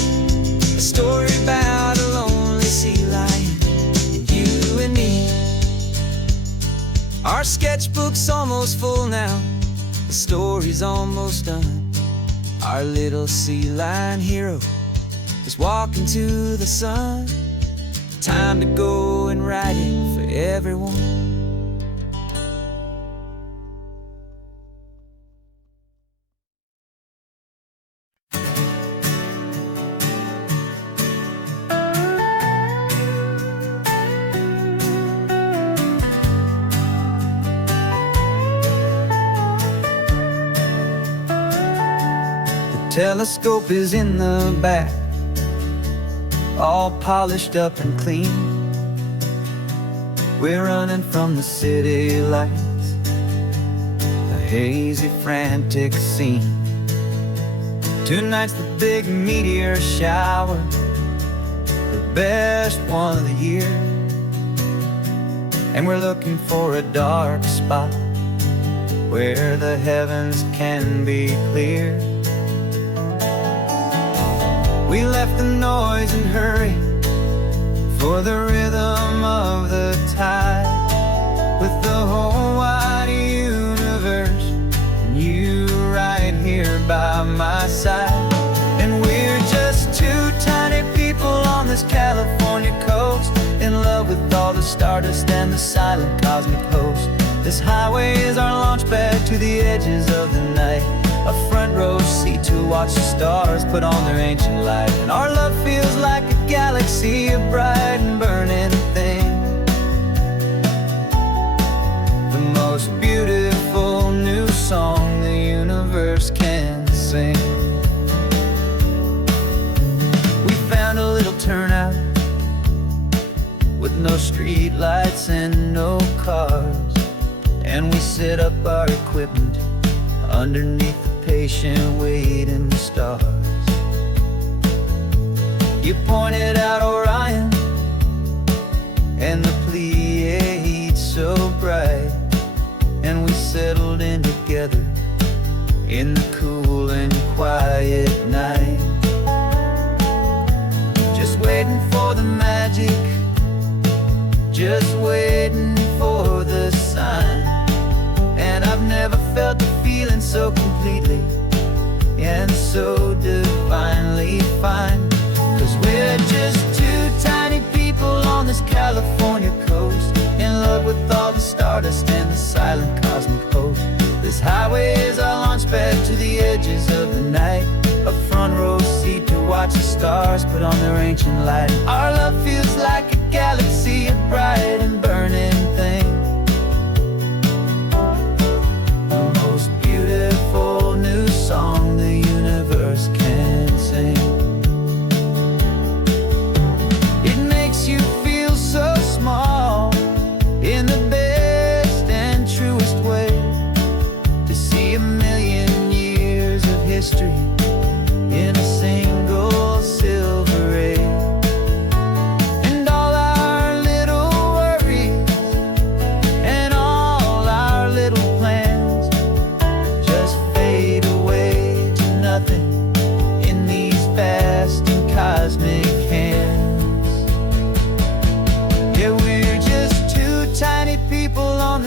a story about a lonely sea lion, you and me. Our sketchbook's almost full now, the story's almost done. Our little sea lion hero is walking to the sun. Time to go and write it for everyone. Telescope is in the back, all polished up and clean. We're running from the city lights, a hazy, frantic scene. Tonight's the big meteor shower, the best one of the year. And we're looking for a dark spot where the heavens can be clear. We left the noise and hurry for the rhythm of the tide, with the whole wide universe and you right here by my side. And we're just two tiny people on this California coast, in love with all the stardust and the silent cosmic host. This highway is our launch pad to the edges of the night, a front row seat to watch the stars put on their ancient light. And our love feels like a galaxy, a bright and burning thing, the most beautiful new song the universe can sing. We found a little turnout with no street lights and no cars, and we set up our equipment underneath the patient waiting stars. You pointed out Orion and the Pleiades so bright, and we settled in together in the cool and quiet night, just waiting for the magic, just waiting for the sign. And I've never felt the feeling so completely and so divinely fine, 'cause we're just two tiny people on this California coast, in love with all the stardust and the silent cosmic host. This highway is our launch pad to the edges of the night, a front row seat to watch the stars put on their ancient light. Our love feels like a galaxy, a bright and burning thing,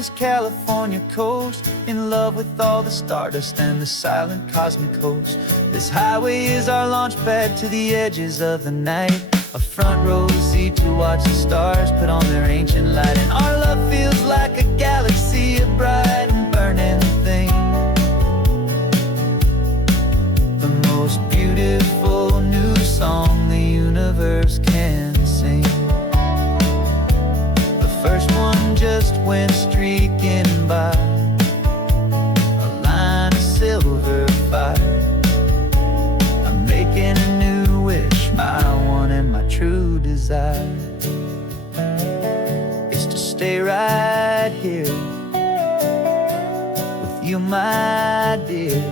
this California coast, in love with all the stardust and the silent cosmic host. This highway is our launch pad to the edges of the night, a front row seat to watch the stars put on their ancient light. And our love feels like a galaxy of bright and burning things, the most beautiful new song the universe can sing. The first one just went streaking by, a line of silver fire. I'm making a new wish, my one and my true desire is to stay right here with you, my dear.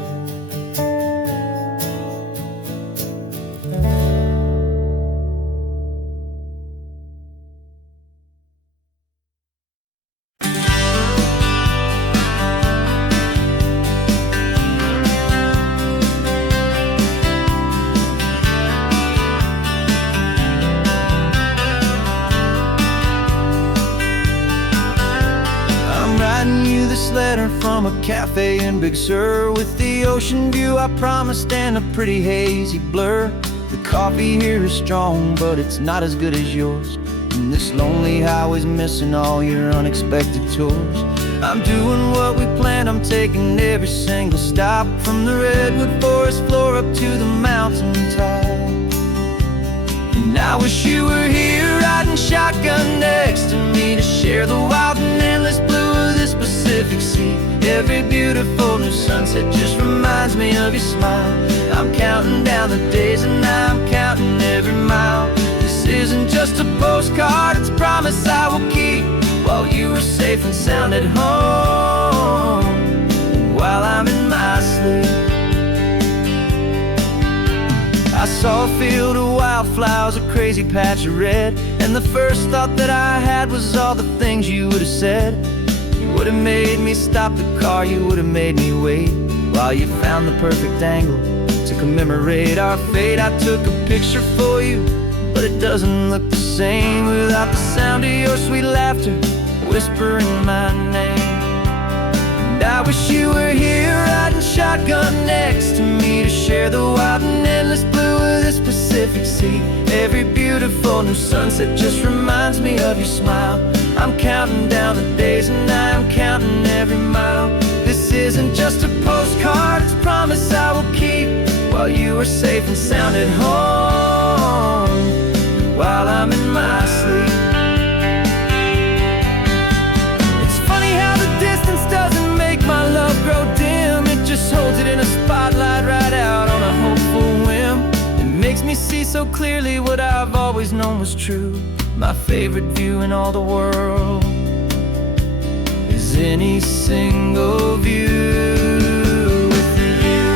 Letter from a cafe in Big Sur, with the ocean view I promised and a pretty hazy blur. The coffee here is strong, but it's not as good as yours, and this lonely highway's missing all your unexpected tours. I'm doing what we planned, I'm taking every single stop, from the redwood forest floor up to the mountain top. And I wish you were here riding shotgun next to me, to share the wild and endless blue of this Pacific Sea. Every beautiful new sunset just reminds me of your smile. I'm counting down the days and I'm counting every mile. This isn't just a postcard, it's a promise I will keep, while you are safe and sound at home, and while I'm in my sleep. I saw a field of wildflowers, a crazy patch of red, and the first thought that I had was all the things you would have said. You would have made me stop the car, you would have made me wait, while you found the perfect angle to commemorate our fate. I took a picture for you, but it doesn't look the same without the sound of your sweet laughter whispering my name. And I wish you were here riding shotgun next to me, to share the wild and endless blue of this Pacific Sea. Every beautiful new sunset just reminds me of your smile. I'm counting down the days and I'm counting every mile. This isn't just a postcard, it's a promise I will keep, while you are safe and sound at home, while I'm in my sleep. It's funny how the distance doesn't make my love grow dim, it just holds it in a spotlight right out on a hopeful whim. It makes me see so clearly what I've always known was true. My favorite view in all the world is any single view with you.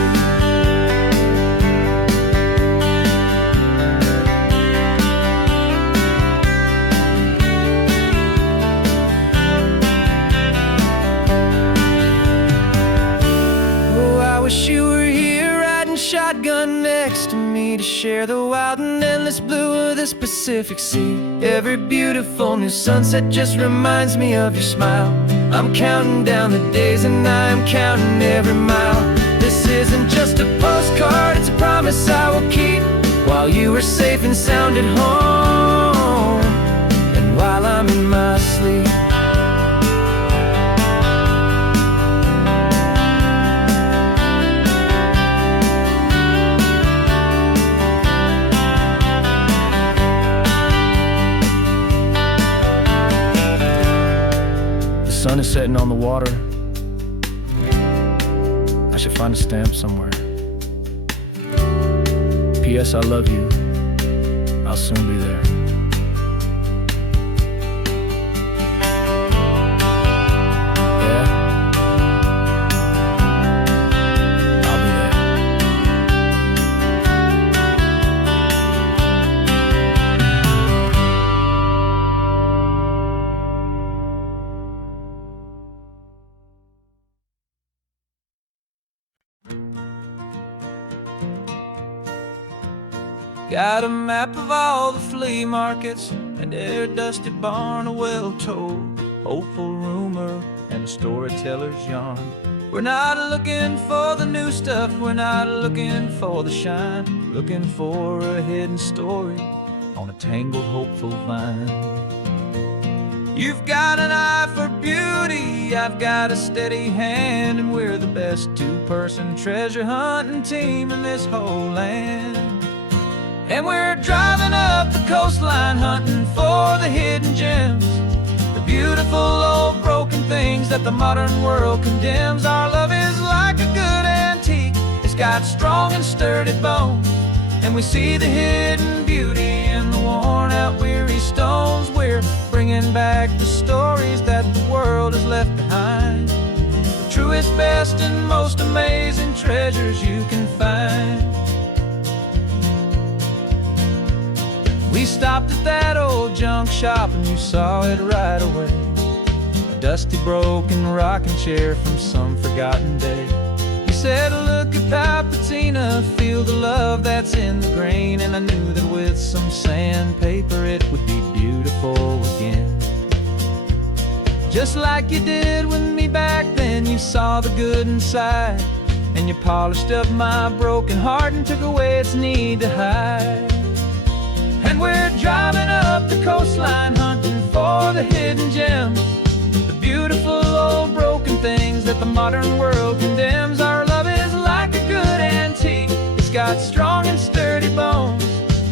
Oh, I wish you were here riding shotgun next to me, to share the wild and endless blue of this Pacific Sea. Every beautiful new sunset just reminds me of your smile. I'm counting down the days and I'm counting every mile. This isn't just a postcard, it's a promise I will keep, while you are safe and sound at home, and while I'm in my sleep. The sun is setting on the water. I should find a stamp somewhere. P.S. I love you. I'll soon be there. Yeah? I'll be there. Got a map of all the flea markets, and every dusty barn a well-told hopeful rumor and the storyteller's yarn. We're not looking for the new stuff, we're not looking for the shine, looking for a hidden story on a tangled, hopeful vine. You've got an eye for beauty, I've got a steady hand, and we're the best two-person treasure hunting team in this whole land. And we're driving up the coastline hunting for the hidden gems, the beautiful old broken things that the modern world condemns. Our love is like a good antique, it's got strong and sturdy bones, and we see the hidden beauty in the worn out weary stones. We're bringing back the stories that the world has left behind, the truest, best, and most amazing treasures you can find. We stopped at that old junk shop and you saw it right away, a dusty, broken rocking chair from some forgotten day. You said, look at that patina, feel the love that's in the grain, and I knew that with some sandpaper it would be beautiful again. Just like you did with me back then, you saw the good inside, and you polished up my broken heart and took away its need to hide. And we're driving up the coastline hunting for the hidden gems, the beautiful old broken things that the modern world condemns. Our love is like a good antique, it's got strong and sturdy bones,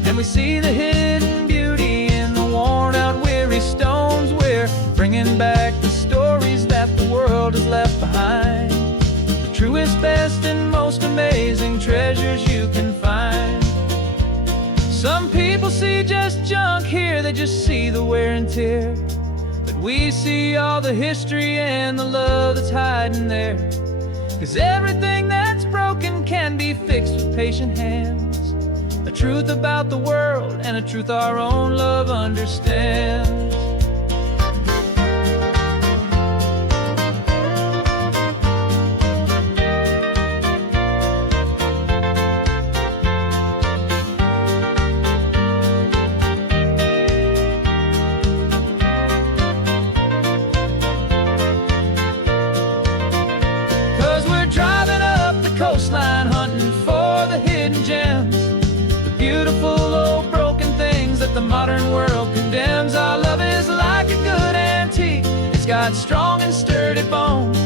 and we see the hidden beauty in the worn out weary stones. We're bringing back the stories that the world has left behind, the truest, best, and most amazing treasures you can find. Some people see just junk here, they just see the wear and tear, but we see all the history and the love that's hiding there. 'Cause everything that's broken can be fixed with patient hands, a truth about the world and a truth our own love understands. Coastline hunting for the hidden gems, the beautiful old broken things that the modern world condemns. Our love is like a good antique, it's got strong and sturdy bones,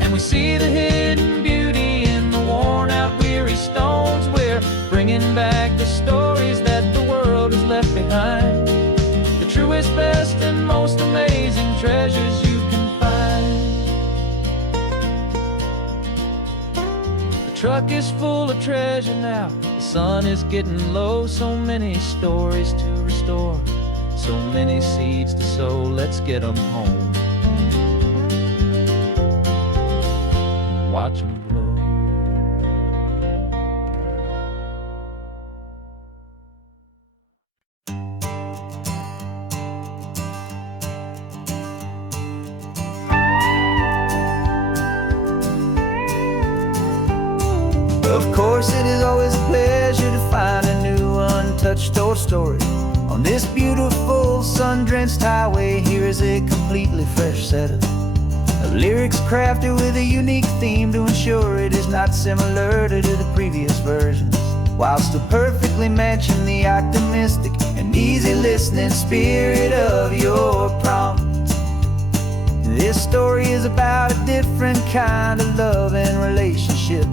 and we see the hidden beauty in the worn out weary stones. We're bringing back the stories that the world has left behind, the truest, best, and most amazing treasures you can find. The truck is full of treasure now, the sun is getting low, so many stories to restore, so many seeds to sow. Let's get them home, watch them blow. Of course, it is always a pleasure to find a new untouched old story. On this beautiful sun-drenched highway, here is a completely fresh set of lyrics crafted with a unique theme to ensure it is not similar to the previous versions, while still perfectly matching the optimistic and easy listening spirit of your prompt. This story is about a different kind of love and relationship,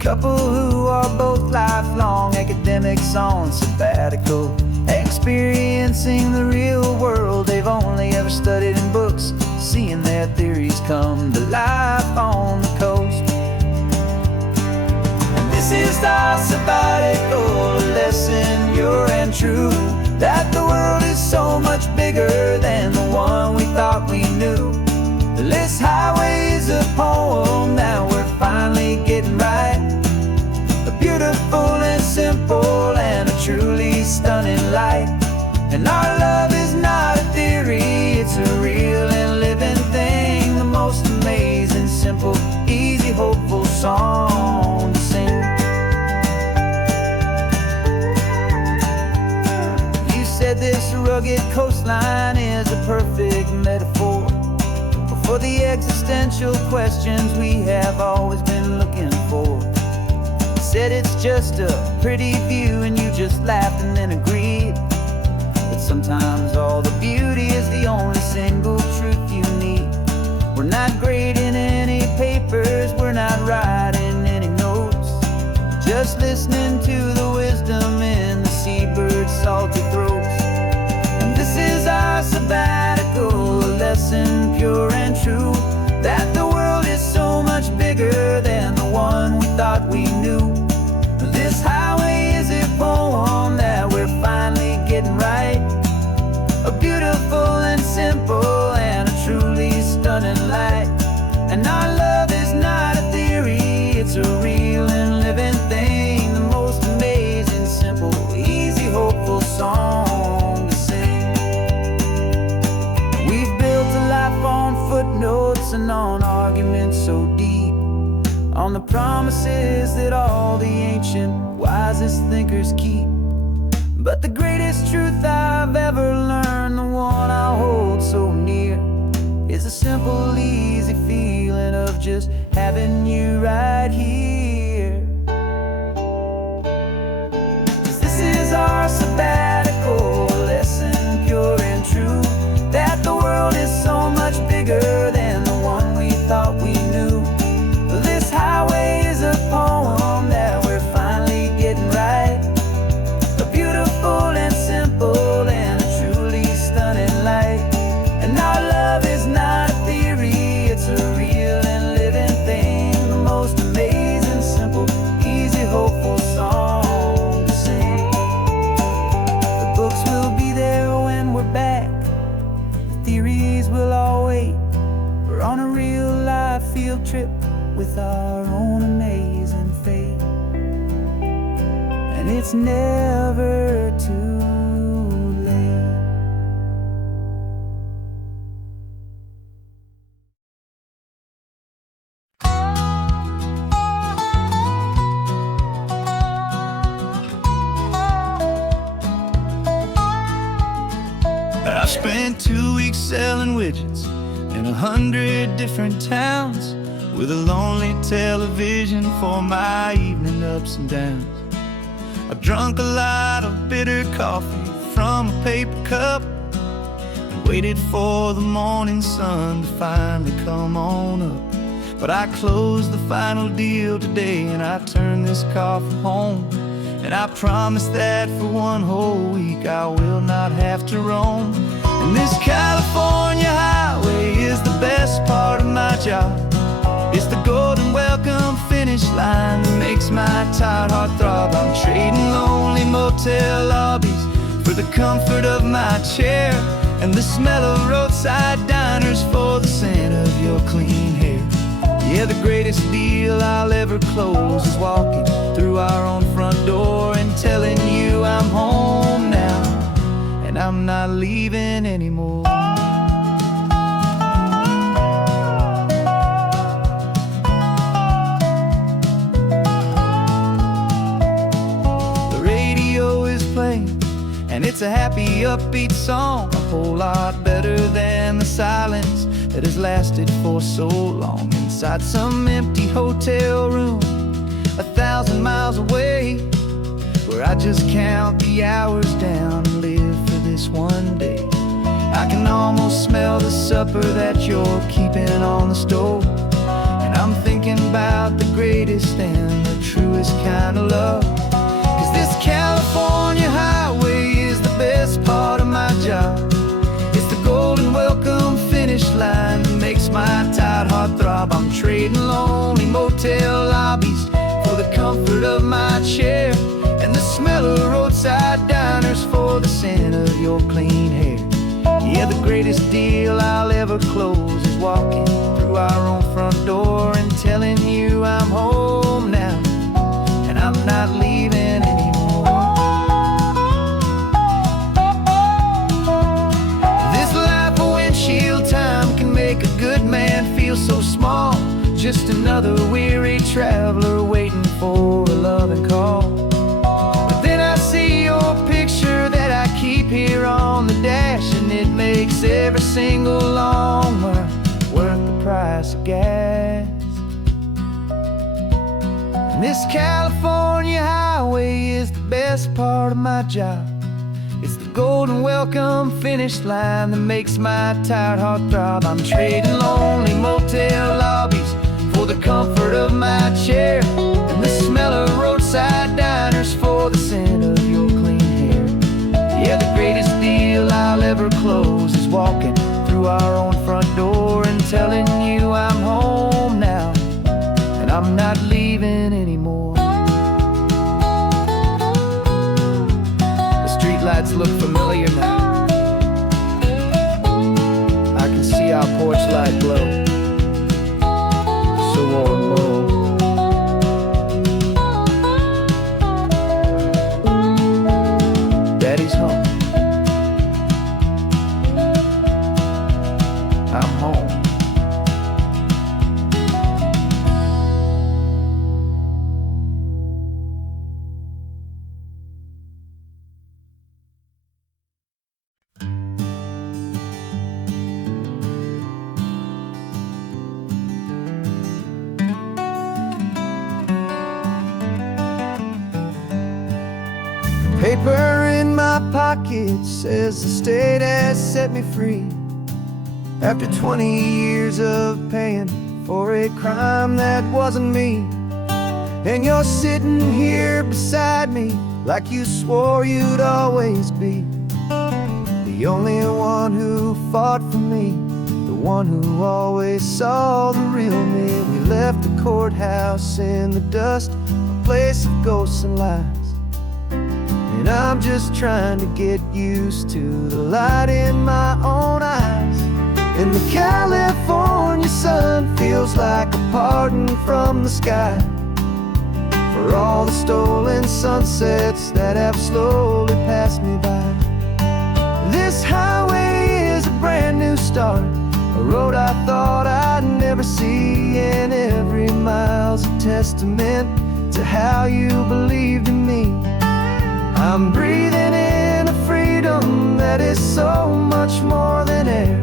couple who are both lifelong academics on sabbatical, experiencing the real world they've only ever studied in books, seeing their theories come to life on the coast. And this is our sabbatical lesson, pure and true, that the world is so much bigger than the one we thought we knew. This highway is a poem, now we're finally getting right. Beautiful and simple and a truly stunning light. And our love is not a theory, it's a real and living thing, the most amazing, simple, easy, hopeful song to sing. You said this rugged coastline is a perfect metaphor for for the existential questions we have always been looking for. Said it's just a pretty view and you just laughed and then agreed that sometimes all the beauty is the only single truth you need. We're not grading any papers, we're not writing any notes, just listening to the wisdom in the seabird's salty throats. And this is our sabbatical, a lesson pure and true, that the world is so much bigger than the one we thought we knew. This highway is a poem that we're finally getting right, a beautiful and simple and a truly stunning light. And our love is not a theory, it's a real and living thing, the most amazing, simple, easy, hopeful song to sing. We've built a life on footnotes and on arguments so deep, on the promises that all the ancient, wisest thinkers keep. But the greatest truth I've ever learned, the one I hold so near, is a simple, easy feeling of just having you right here. 'Cause this is our sabbatical, lesson pure and true, that the world is so much bigger than the one we thought we knew. This highway is a poem that we're finally getting right, a beautiful and simple and a truly stunning light. And our love is not a theory, it's a real and living thing, the most amazing, simple, easy, hopeful song to sing. The books will be there when we're back, the theories will all wait. We're on a real life field trip with our own amazing fate, and it's never too late. I spent 2 weeks selling widgets in 100 different towns, with a lonely television for my evening ups and downs. I drunk a lot of bitter coffee from a paper cup and waited for the morning sun to finally come on up. But I closed the final deal today and I turned this car from home, and I promise that for one whole week I will not have to roam. And this California highway is the best part of my job. It's the golden welcome finish line that makes my tired heart throb. I'm trading lonely motel lobbies for the comfort of my chair, and the smell of roadside diners for the scent of your clean hair. Yeah, the greatest deal I'll ever close is walking through our own front door and telling you I'm home now, and I'm not leaving anymore. And it's a happy, upbeat song, a whole lot better than the silence that has lasted for so long inside some empty hotel room 1,000 miles away, where I just count the hours down and live for this one day. I can almost smell the supper that you're keeping on the stove, and I'm thinking about the greatest and the truest kind of love. 'Cause this California highway is the best part of my job. It's the golden welcome finish line that makes my tired heart throb. I'm trading lonely motel lobbies for the comfort of my chair, and the smell of roadside diners for the scent of your clean hair. Yeah, the greatest deal I'll ever close is walking through our own front door and telling you I'm home now, and I'm not leaving anymore. This life of windshield time can make a good man feel so small, just another weary traveler waiting for a loving call. But then I see your picture that I keep here on the dash, and it makes every single long mile worth the price of gas. And this California highway is the best part of my job. It's the golden welcome finish line that makes my tired heart throb. I'm trading lonely motel lobbies for the comfort of my chair, and the smell of roadside diners for the scent of your clean hair. Yeah, the greatest deal I'll ever close is walking through our own front door and telling you I'm home now, and I'm not leaving anymore. The streetlights look familiar now. I can see our porch light glow, so warm. Daddy's home. I'm home. Paper in my pocket says the state has set me free after 20 years of paying for a crime that wasn't me. And you're sitting here beside me like you swore you'd always be the only one who fought for me, the one who always saw the real me. We left the courthouse in the dust, a place of ghosts and lies. And I'm just trying to get used to the light in my own eyes. And the California sun feels like a pardon from the sky for all the stolen sunsets that have slowly passed me by. This highway is a brand new start, a road I thought I'd never see, and every mile's a testament to how you believed in me. I'm breathing in a freedom that is so much more than air,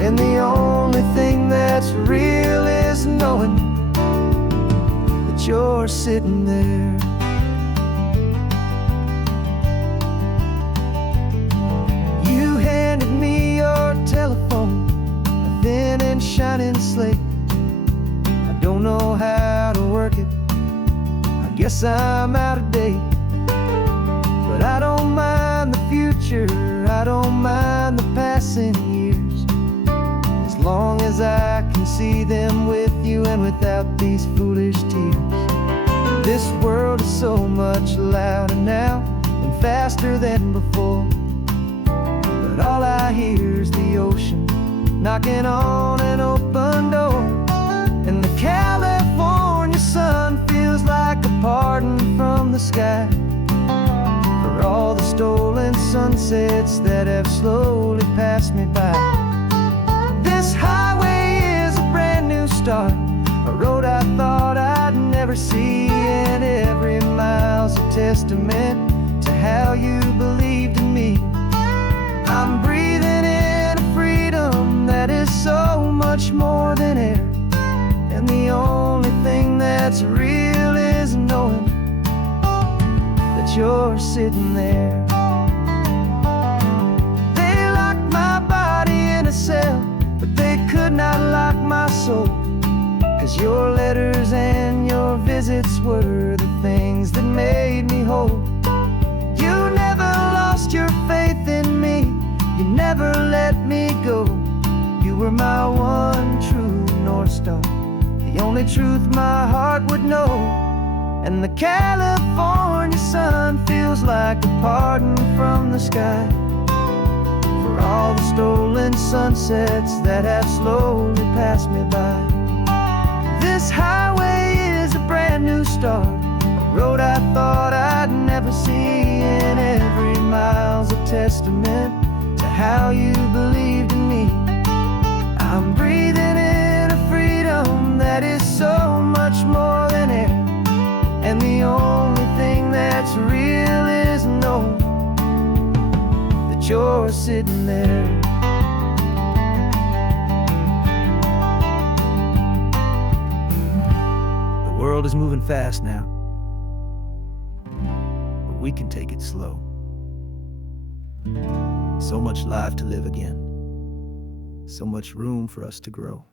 and the only thing that's real is knowing that you're sitting there. You handed me your telephone, a thin and shining slate. I don't know how to work it, I guess I'm out of date. But I don't mind the future, I don't mind the passing years, as long as I can see them with you and without these foolish tears. This world is so much louder now and faster than before, but all I hear is the ocean knocking on an open door. And the California sun feels like a pardon from the sky for all the stolen sunsets that have slowly passed me by. This highway is a brand new start, a road I thought I'd never see, and every mile's a testament to how you believed in me. I'm breathing in a freedom that is so much more than air, and the only thing that's real is knowing that you're sitting there. They locked my body in a cell, but they could not lock my soul, 'cause your letters and your visits were the things that made me whole. You never lost your faith in me, you never let me go. You were my one true North Star, the only truth my heart would know. And the California sun feels like a pardon from the sky for all the stolen sunsets that have slowly passed me by. This highway is a brand new start, a road I thought I'd never see, and every mile's a testament to how you believed in me. I'm breathing in a freedom that is so much more than air, and the only thing that's real is knowing that you're sitting there. world is moving fast now, but we can take it slow. So much life to live again, so much room for us to grow.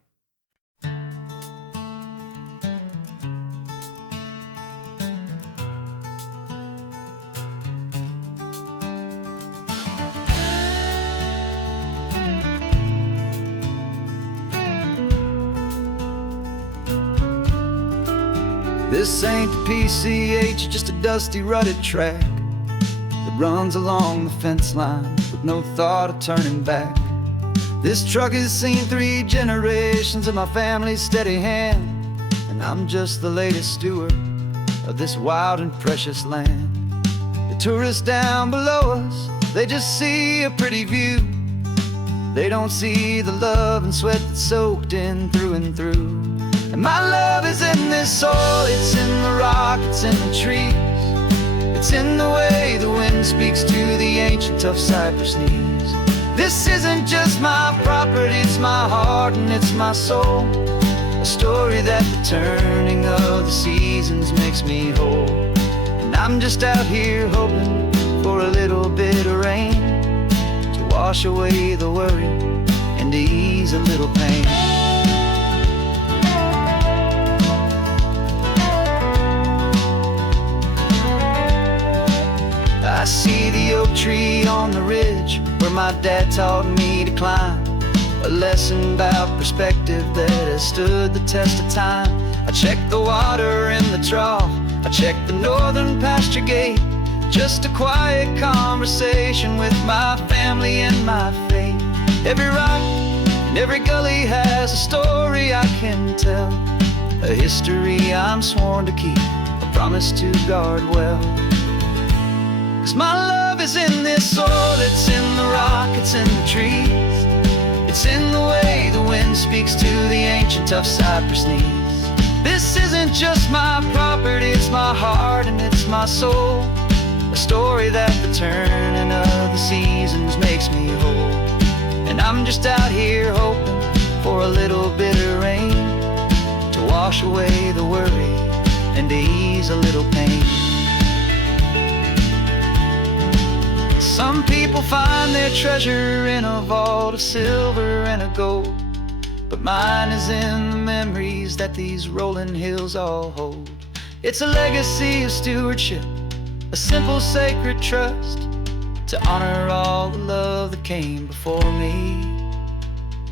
This ain't the PCH, just a dusty, rutted track that runs along the fence line with no thought of turning back. This truck has seen 3 generations of my family's steady hand, and I'm just the latest steward of this wild and precious land. The tourists down below us, they just see a pretty view. They don't see the love and sweat that's soaked in through and through. And my love is in this soil, it's in the rock, it's in the trees. It's in the way the wind speaks to the ancient tough cypress knees. This isn't just my property, it's my heart and it's my soul. A story that the turning of the seasons makes me whole. And I'm just out here hoping for a little bit of rain to wash away the worry and to ease a little pain. I see the oak tree on the ridge where my dad taught me to climb. A lesson about perspective that has stood the test of time. I check the water in the trough, I check the northern pasture gate. Just a quiet conversation with my family and my faith. Every rock and every gully has a story I can tell, a history I'm sworn to keep, a promise to guard well. 'Cause my love is in this soil, it's in the rock, it's in the trees. It's in the way the wind speaks to the ancient tough cypress knees. This isn't just my property, it's my heart and it's my soul. A story that the turning of the seasons makes me whole. And I'm just out here hoping for a little bit of rain to wash away the worry and to ease a little pain. Some people find their treasure in a vault of silver and of gold, but mine is in the memories that these rolling hills all hold. It's a legacy of stewardship, a simple sacred trust, to honor all the love that came before me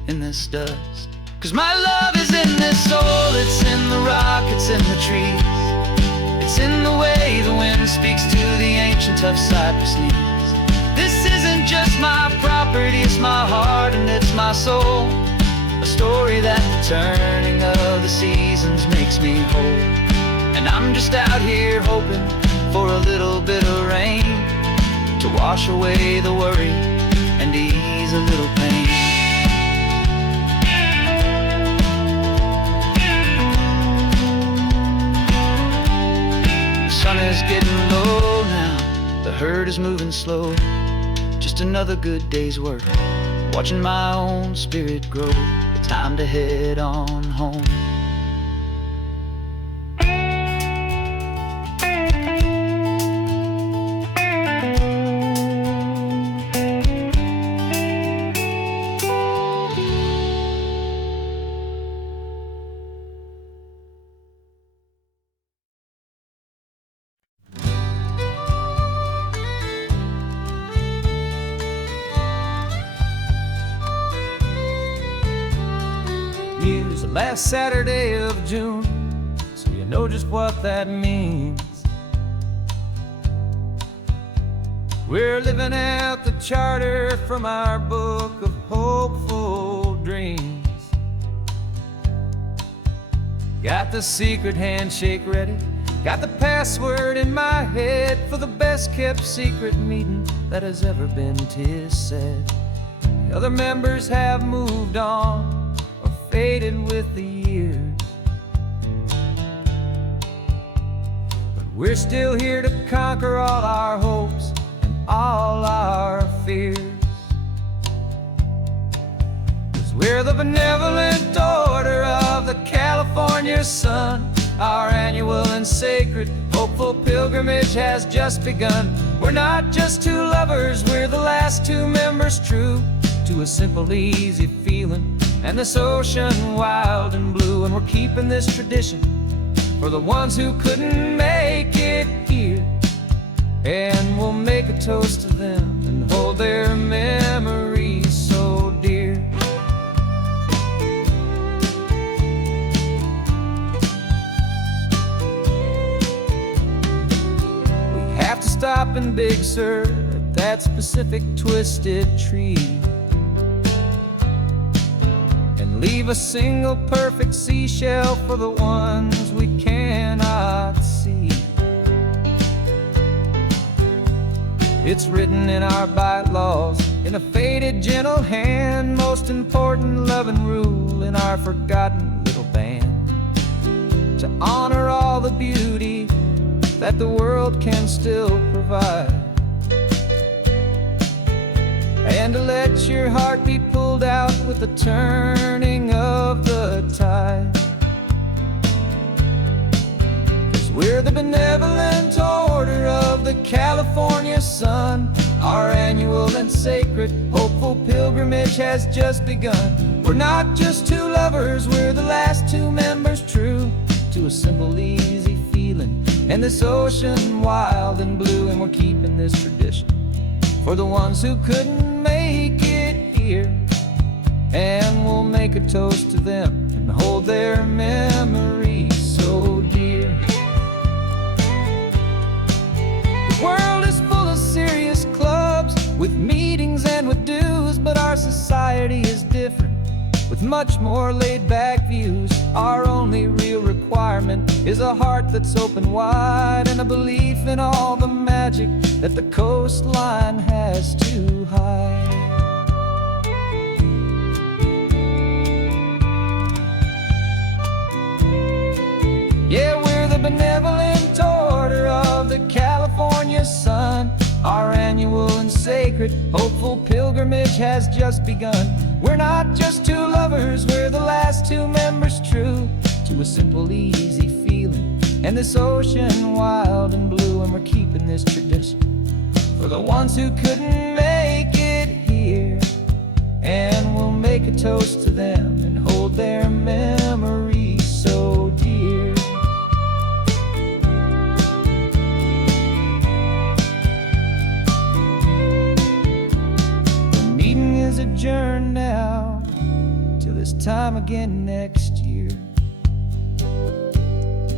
in this dust. 'Cause my love is in this soil, it's in the rock, it's in the trees. It's in the way the wind speaks to the ancient tough cypress knees. This isn't just my property, it's my heart and it's my soul. A story that the turning of the seasons makes me whole. And I'm just out here hoping for a little bit of rain to wash away the worry and ease a little pain. The sun is getting low now, the herd is moving slow. Just another good day's work, watching my own spirit grow. Time to head on home. Use the last Saturday of June, so you know just what that means. We're living out the charter from our book of hopeful dreams. Got the secret handshake ready, got the password in my head for the best kept secret meeting that has ever been, 'tis said. The other members have moved on, faded with the years, but we're still here to conquer all our hopes and all our fears. 'Cause we're the benevolent order of the California sun. Our annual annual and sacred, hopeful pilgrimage has just begun. We're not just two lovers, we're the last two members true to a simple, easy feeling, and this ocean wild and blue. And we're keeping this tradition for the ones who couldn't make it here, and we'll make a toast to them and hold their memories so dear. We have to stop in Big Sur at that specific twisted tree and leave a single perfect seashell for the ones we cannot see. It's written in our bylaws, in a faded gentle hand, most important loving rule in our forgotten little band, to honor all the beauty that the world can still provide, and to let your heart be pulled out with the turning of the tide. 'Cause we're the benevolent order of the California sun. Our annual and sacred, hopeful pilgrimage has just begun. We're not just two lovers, we're the last two members true to a simple, easy feeling, and this ocean wild and blue. And we're keeping this tradition for the ones who couldn't make it here, and we'll make a toast to them and hold their memories so dear. The world is full of serious clubs with meetings and with dues, but our society is different with much more laid-back views. Our only real requirement is a heart that's open wide, and a belief in all the magic that the coastline has to hide. Yeah, we're the benevolent order of the California sun. Our annual and sacred, hopeful pilgrimage has just begun. We're not just two lovers, we're the last two members true to a simple, easy feeling, and this ocean wild and blue. And we're keeping this tradition for the ones who couldn't make it here, and we'll make a toast to them and hold their memories so dear. The meeting is adjourned now till this time again next year.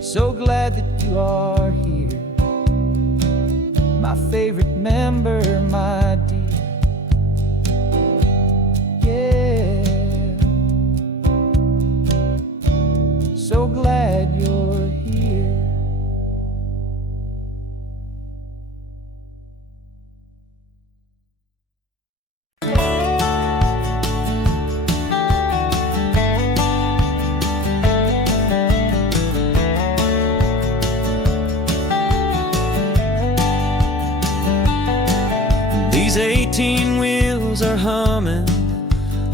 So glad that you are here, my favorite member, my dear. Yeah, so glad you're here. These 18 wheels are humming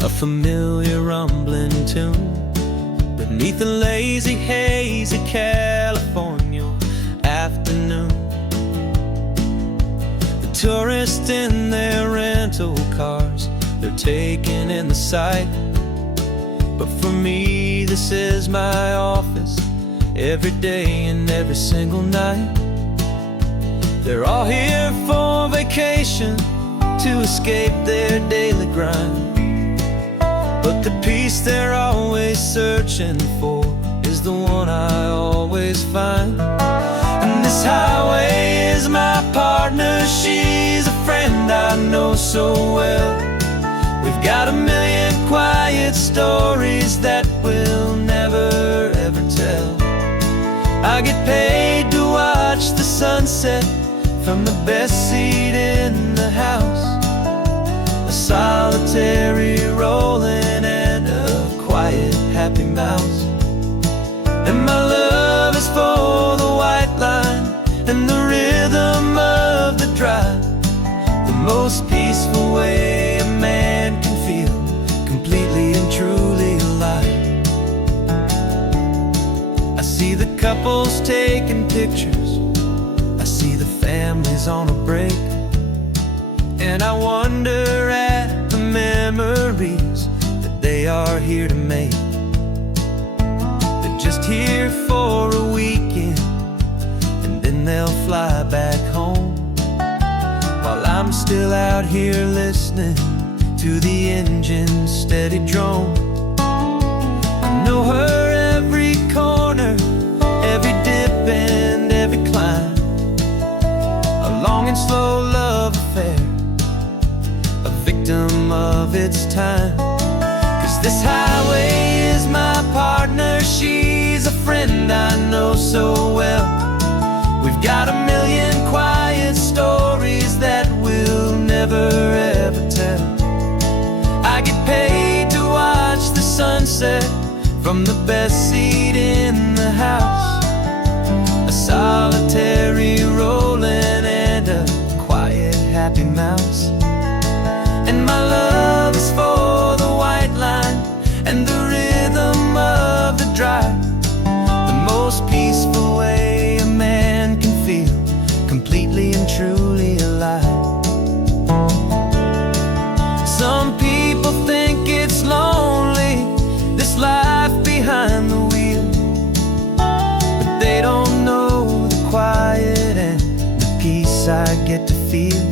a familiar rumbling tune beneath the lazy haze of California afternoon. The tourists in their rental cars, they're taking in the sight, but for me this is my office every day and every single night. They're all here for vacation to escape their daily grind, but the peace they're always searching for is the one I always find. And this highway is my partner, she's a friend I know so well. We've got a million quiet stories that we'll never ever tell. I get paid to watch the sunset from the best seat in the house, a solitary rolling and a quiet happy mouse. And my love is for the white line and the rhythm of the drive, the most peaceful way a man can feel completely and truly alive. I see the couples taking pictures, I see the families on a break, and I wonder at the memories that they are here to make. They're just here for a weekend, and then they'll fly back home, while I'm still out here listening to the engine's steady drone. I know her every corner, every dip and every climb, a long and slow love affair, a victim of its time. 'Cause this highway is my partner, she's a friend I know so well. We've got a million quiet stories that we'll never ever tell. I get paid to watch the sunset from the best seat in the house, a solitary rolling and a quiet happy mouse. And my love is for the white line and the rhythm of the drive, the most peaceful way a man can feel completely and truly alive. Some people think it's lonely, this life behind the wheel, but they don't know the quiet and the peace I get to feel.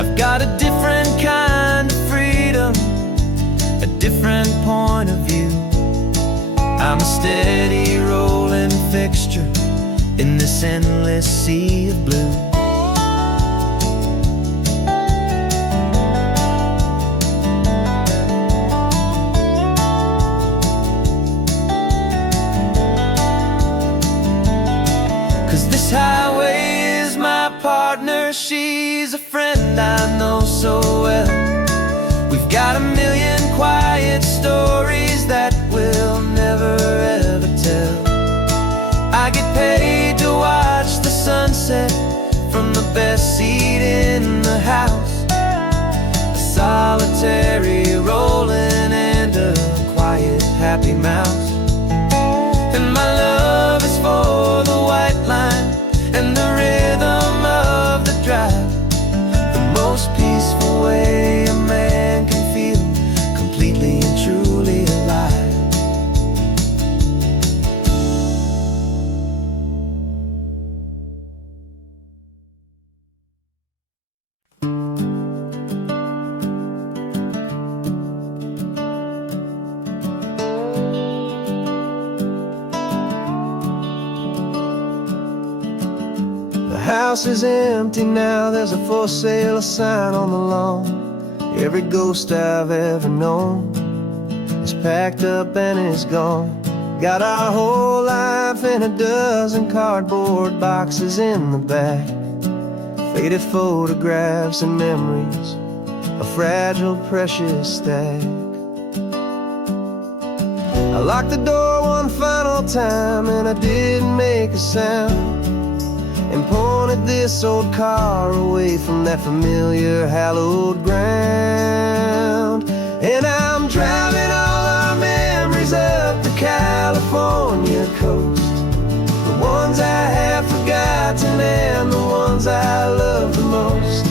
I've got a different kind of freedom, a different point of view. I'm a steady rolling fixture in this endless sea of blue. 'Cause this highway is my partner, she's a friend I know so well. We've got a million quiet stories that we'll never ever tell. I get paid to watch the sunset from the best seat in the house, a solitary rolling and a quiet happy mouse. And my love is for the white line and the rhythm of the drive, the most peaceful way a man can feel completely and truly alive. The house is empty now, there's a for sale sign on the lawn. Every ghost I've ever known is packed up and is gone. Got our whole life in a dozen cardboard boxes in the back, faded photographs and memories, a fragile, precious stack. I locked the door one final time and I didn't make a sound, and pointed this old car away from that familiar hallowed ground. And I'm driving all our memories up the California coast, the ones I have forgotten and the ones I love the most.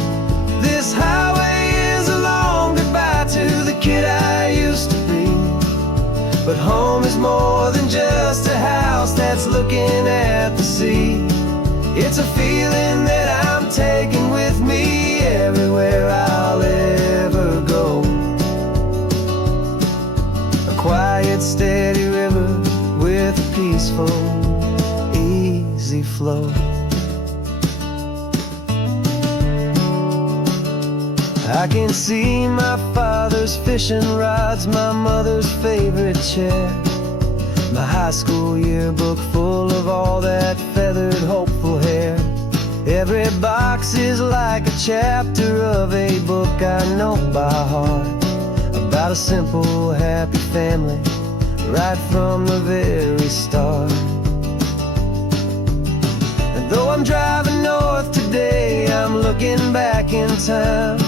This highway is a long goodbye to the kid I used to be, but home is more than just a house that's looking at the sea. It's a feeling that I'm taking with me everywhere I'll ever go. A quiet, steady river with a peaceful, easy flow. I can see my father's fishing rods, my mother's favorite chair, my high school yearbook full of all that feathered, hopeful hair. Every box is like a chapter of a book I know by heart, about a simple, happy family right from the very start. And though I'm driving north today, I'm looking back in time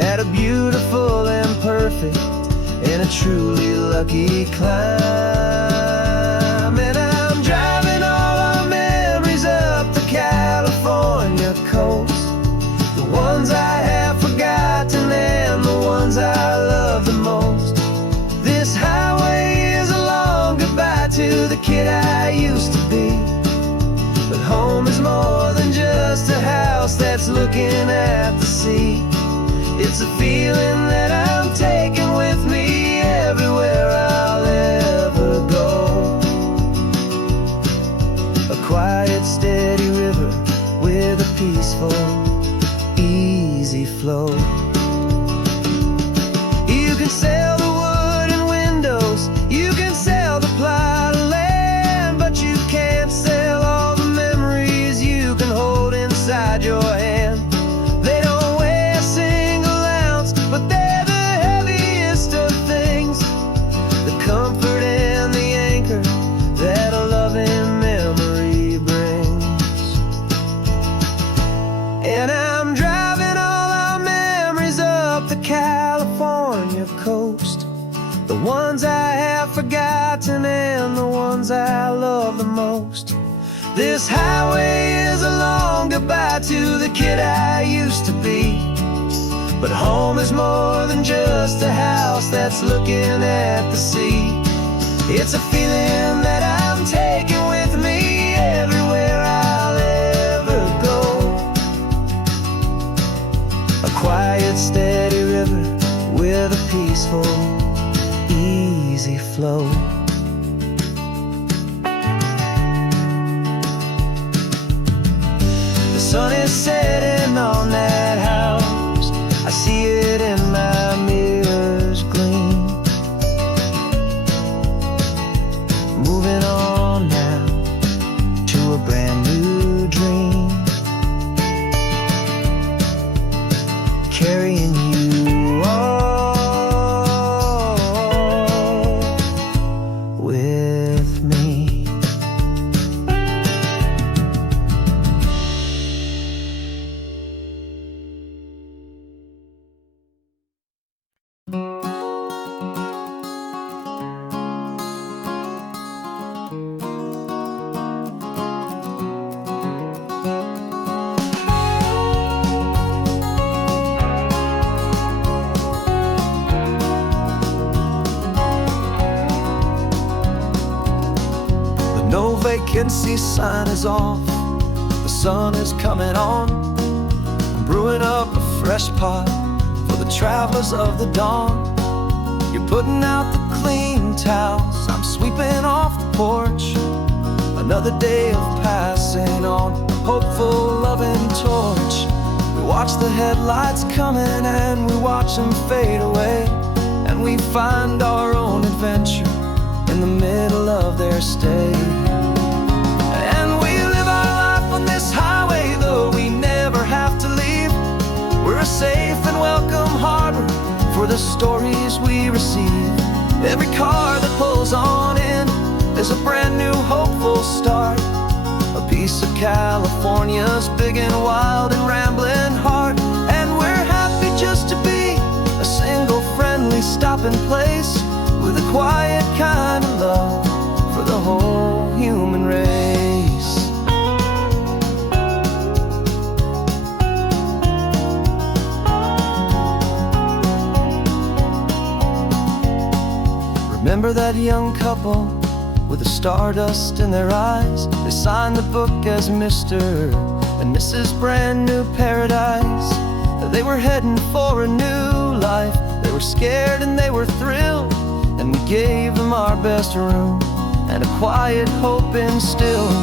at a beautiful and perfect and a truly lucky climb. And I'm to the kid I used to be. But home is more than just a house that's looking at the sea. It's a feeling that I'm taking with me everywhere I'll ever go. A quiet, steady river with a peaceful, easy flow. You can sail the wooden windows, you can sail the plot of land, but you can't sail all the memories you can hold inside your hand. They don't weigh a single ounce, but they're the heaviest of things, the comfort and the anchor that a loving memory brings. And I'm driving all our memories up the California coast, the ones I have forgotten and the ones I love the most. This highway is a long goodbye to the kid I used to be. But home is more than just a house that's looking at the sea. It's a feeling that I'm taking with me everywhere I'll ever go. A quiet, steady river with a peaceful, easy flow. The sun is setting on that house, I see it in my mirror's gleam. Moving on now to a brand new dream, carrying you all with me. No vacancy sign is off, the sun is coming on. I'm brewing up a fresh pot for the travelers of the dawn. You're putting out the clean towels, I'm sweeping off the porch. Another day of passing on a hopeful, loving torch. We watch the headlights coming and we watch them fade away, and we find our own adventure in the middle of their stay. And we live our life on this highway, though we never have to leave. We're a safe and welcome harbor for the stories we receive. Every car that pulls on in is a brand new hopeful start, a piece of California's big and wild and rambling heart. And we're happy just to be a single friendly stopping place, with a quiet kind of love for the whole human race. Remember that young couple with the stardust in their eyes? They signed the book as Mr. and Mrs. Brand New Paradise. They were heading for a new life. They were scared and they were thrilled, and we gave them our best room and a quiet hope instilled.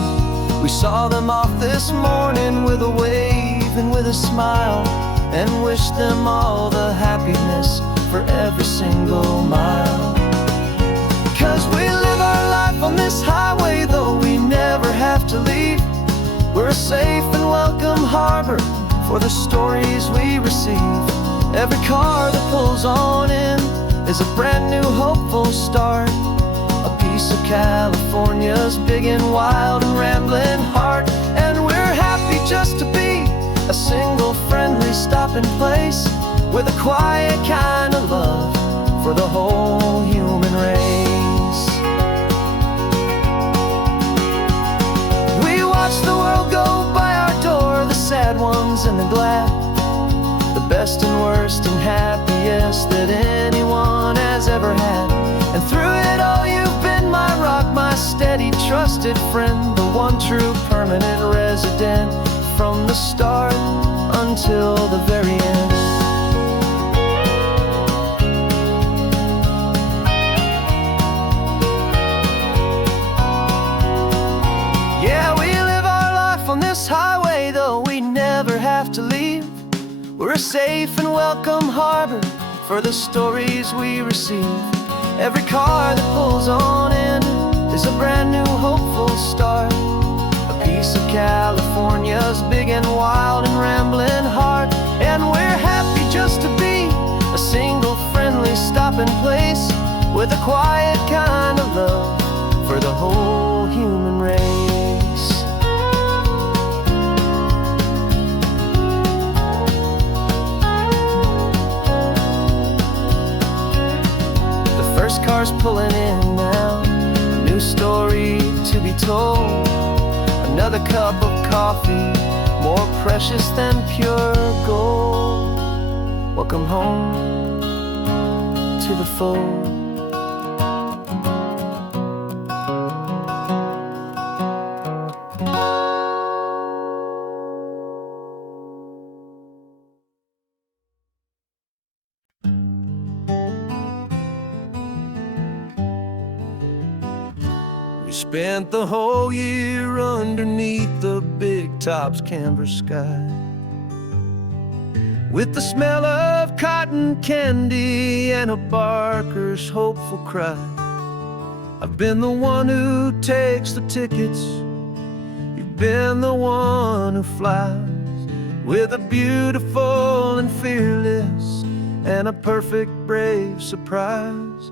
We saw them off this morning with a wave and with a smile, and wished them all the happiness for every single mile. 'Cause we live our life on this highway, though we never have to leave. We're a safe and welcome harbor for the stories we receive. Every car that pulls on in is a brand new hopeful start, a piece of California's big and wild and rambling heart. And we're happy just to be a single friendly stopping place, with a quiet kind of love for the whole human race. We watch the world go by our door, the sad ones and the glad, the best and worst and happiest that anyone has ever had. And through it all you've been my rock, my steady, trusted friend, the one true permanent resident, from the start until the very end. Yeah, we live our life on this highway, though we never have to leave. We're a safe and welcome harbor for the stories we receive. Every car that pulls on in is a brand new hopeful start, a piece of California's big and wild and rambling heart. And we're happy just to be a single friendly stopping place, with a quiet kind of love for the whole human race. Cars pulling in now, a new story to be told, another cup of coffee, more precious than pure gold. Welcome home to the fold. Spent the whole year underneath the big top's canvas sky, with the smell of cotton candy and a barker's hopeful cry. I've been the one who takes the tickets, you've been the one who flies, with a beautiful and fearless and a perfect brave surprise.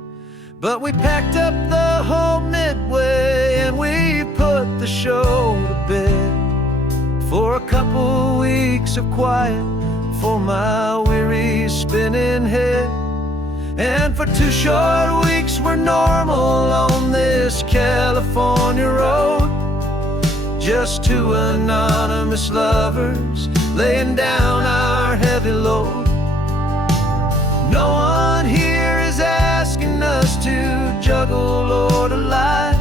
But we packed up the whole Midway and we put the show to bed, for a couple weeks of quiet for my weary spinning head. And for 2 short weeks we're normal on this California road, just 2 anonymous lovers laying down our heavy load. No one here is asking us to juggle or to lie.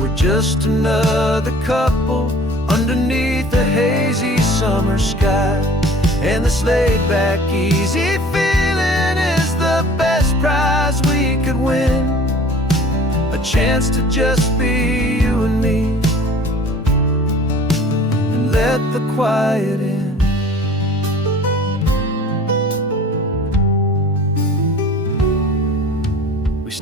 We're just another couple underneath the hazy summer sky. And this laid-back, easy feeling is the best prize we could win, a chance to just be you and me, and let the quiet in.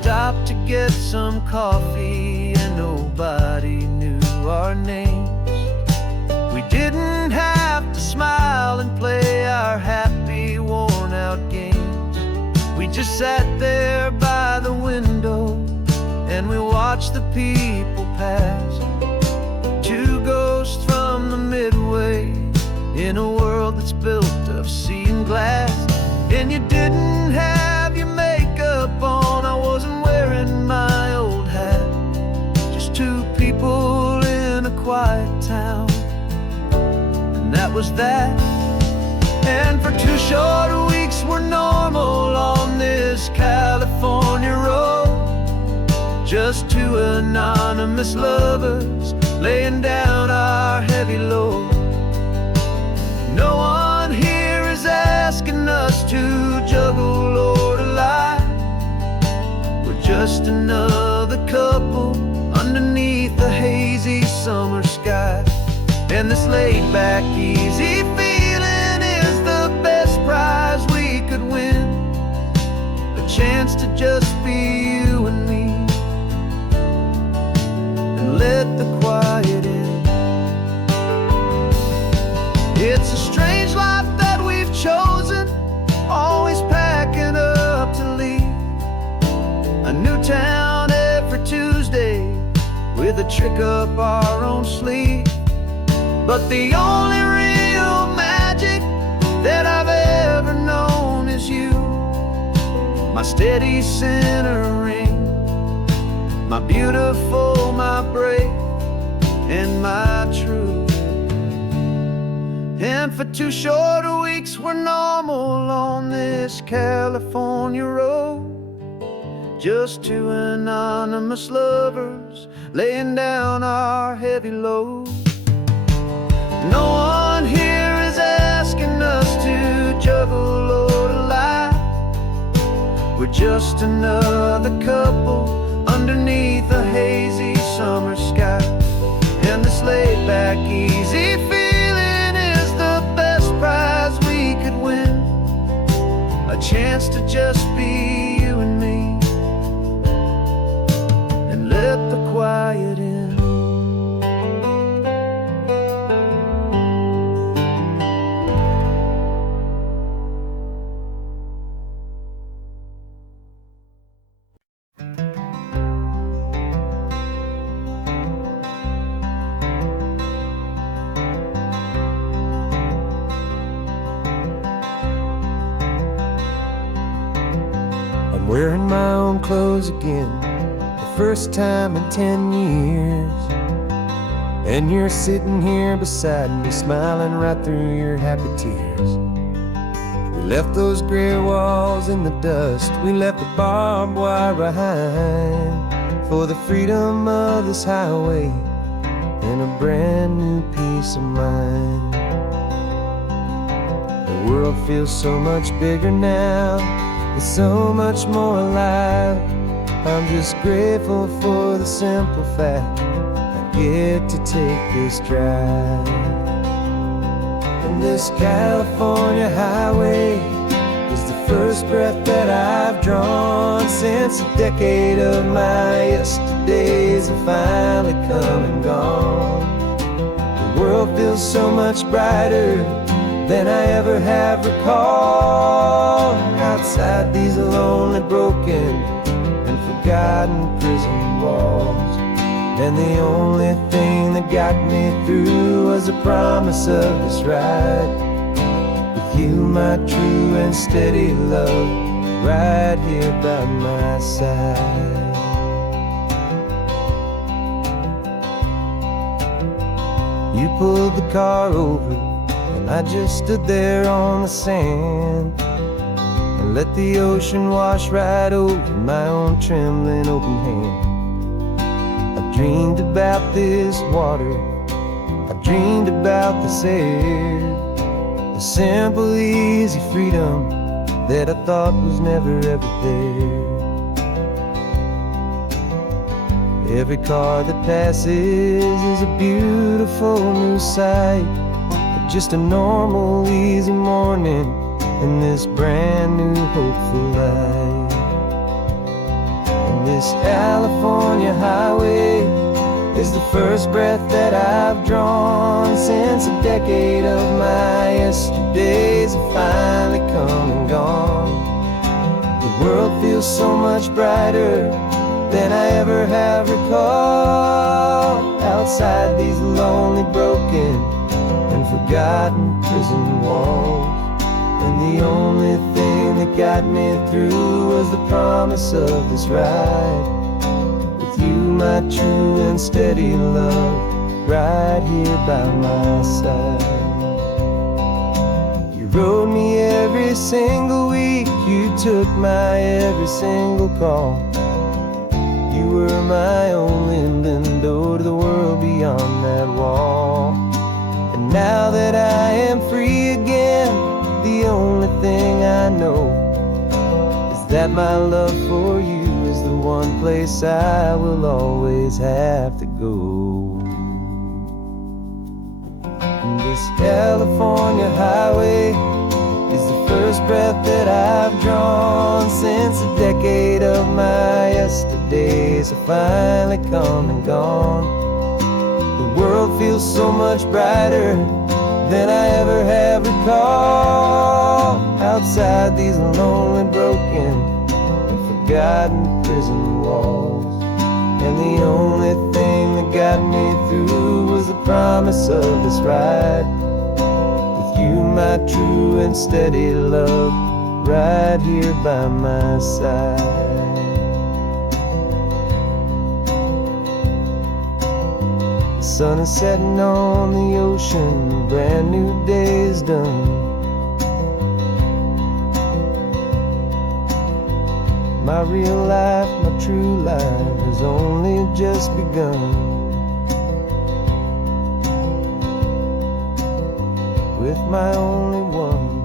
Stopped to get some coffee and nobody knew our names. We didn't have to smile and play our happy, worn-out games. We just sat there by the window and we watched the people pass, 2 ghosts from the Midway in a world that's built of sea and glass. And you didn't have your makeup on, I wasn't wearing my old hat, just 2 people in a quiet town, and that was that. And for 2 short weeks we're normal on this California road, just 2 anonymous lovers laying down our heavy load. No one here is asking us to juggle or to lie. We're just another couple underneath the hazy summer sky. And this laid-back, easy feeling is the best prize we could win, a chance to just be you and me, and let the quiet in. It's a strange life that we've chosen, always packing up to leave a new town every Tuesday with a trick up our own sleeve. But the only real magic that I've ever known is you, my steady centering, my beautiful, my brave, and my true. And for 2 short weeks we're normal on this California road, just two anonymous lovers laying down our heavy load. No one here is asking us to juggle or to lie. We're just another couple underneath a hazy summer sky. And this laid back, easy feeling is the best prize we could win. A chance to just be you and me, and let the quiet in. I'm wearing my own clothes again, the first time in 10 years. And you're sitting here beside me, smiling right through your happy tears. We left those gray walls in the dust, we left the barbed wire behind, for the freedom of this highway and a brand new peace of mind. The world feels so much bigger now, it's so much more alive. I'm just grateful for the simple fact I get to take this drive. And this California highway is the first breath that I've drawn since a decade of my yesterdays have finally come and gone. The world feels so much brighter than I ever have recalled. Outside these lonely, broken, and forgotten prison walls. And the only thing that got me through was the promise of this ride with you, my true and steady love, right here by my side. You pulled the car over, and I just stood there on the sand and let the ocean wash right over my own trembling open hand. I dreamed about this water, I dreamed about this air, the simple easy freedom that I thought was never ever there. Every car that passes is a beautiful new sight, just a normal easy morning in this brand new hopeful life. And this California highway is the first breath that I've drawn since a decade of my yesterdays have finally come and gone. The world feels so much brighter than I ever have recalled. Outside these lonely, broken, and forgotten prison walls. And the only thing that got me through was the promise of this ride with you, my true and steady love, right here by my side. You rode me every single week, you took my every single call. You were my only window to the world beyond that wall. And now that I am free again, the only thing I know is that my love for you is the one place I will always have to go. And this California highway is the first breath that I've drawn since a decade of my yesterdays have finally come and gone. The world feels so much brighter than I ever have recalled. Outside these lonely, broken, and forgotten prison walls. And the only thing that got me through was the promise of this ride with you, my true and steady love, right here by my side. The sun is setting on the ocean, a brand new day is done. My real life, my true life has only just begun. With my only one.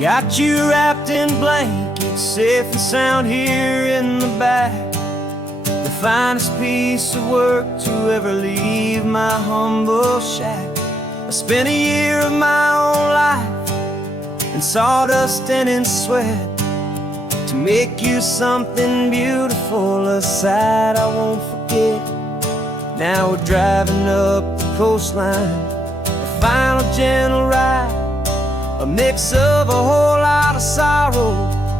Got you wrapped in blankets, safe and sound here in the back. The finest piece of work to ever leave my humble shack. I spent a year of my own life in sawdust and in sweat to make you something beautiful, a sight I won't forget. Now we're driving up the coastline, a final gentle ride, a mix of a whole lot of sorrow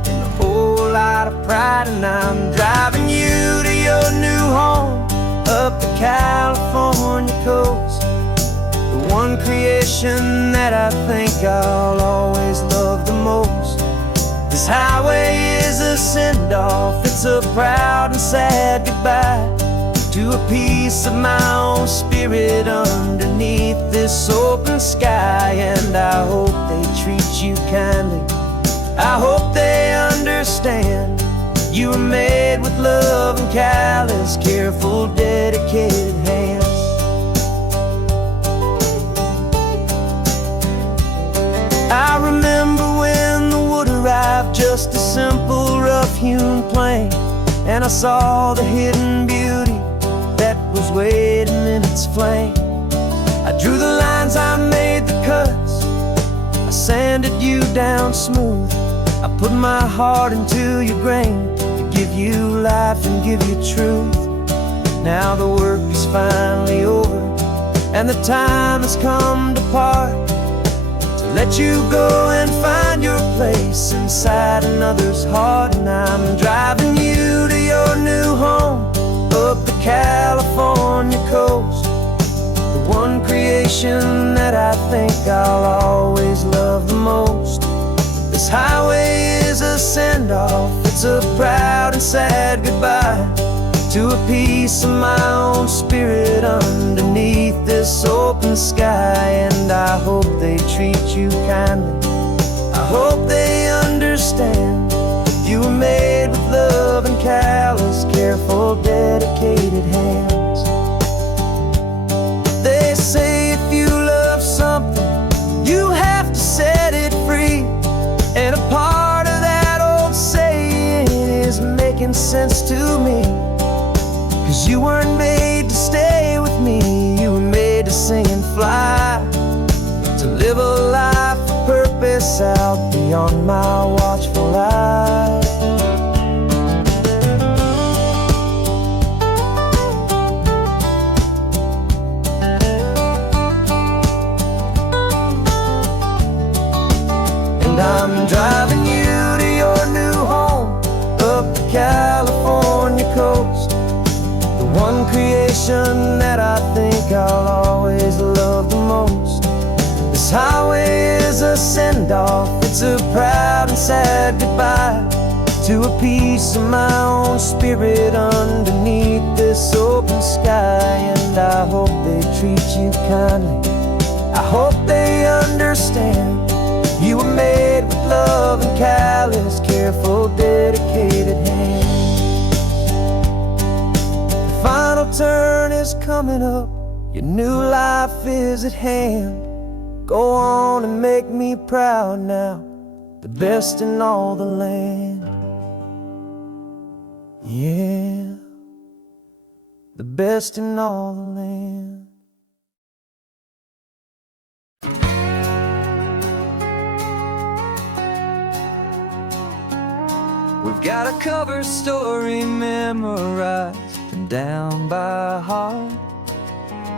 and a whole lot of pride. And I'm driving you to your new home up the California coast, the one creation that I think I'll always love the most. This highway is a send-off, it's a proud and sad goodbye to a piece of my own spirit underneath this open sky. And I hope they treat you kindly, I hope they understand you were made with love and callous, careful, dedicated hands. I remember when the wood arrived, just a simple rough-hewn plank, and I saw the hidden beauty that was waiting in its flame. I drew the lines, I made the cuts, I sanded you down smooth. I put my heart into your grain to give you life and give you truth. Now the work is finally over and the time has come to part, to let you go and find your place inside another's heart. And I'm driving you to your new home up the California coast, the one creation that I think I'll always love the most. This highway is a send-off, it's a proud and sad goodbye to a piece of my own spirit underneath this open sky. And I hope they treat you kindly, I hope they understand you were made with love and callous, careful, dedicated hands. They say if you love something, you have to set it free. And a part of that old saying is making sense to me, 'cause you weren't made to stay with me, you were made to sing and fly, to live a life of purpose out beyond my watchful eye. And I'm driving you to your new home up the California coast, the one creation that I think I'll always love the most. This highway is a send-off, it's a proud and sad goodbye to a piece of my own spirit underneath this open sky. And I hope they treat you kindly, I hope they understand you were made with love and callous, careful, dedicated hands. The final turn is coming up, your new life is at hand. Go on and make me proud now, the best in all the land. Yeah, the best in all the land. We've got a cover story memorized and down by heart.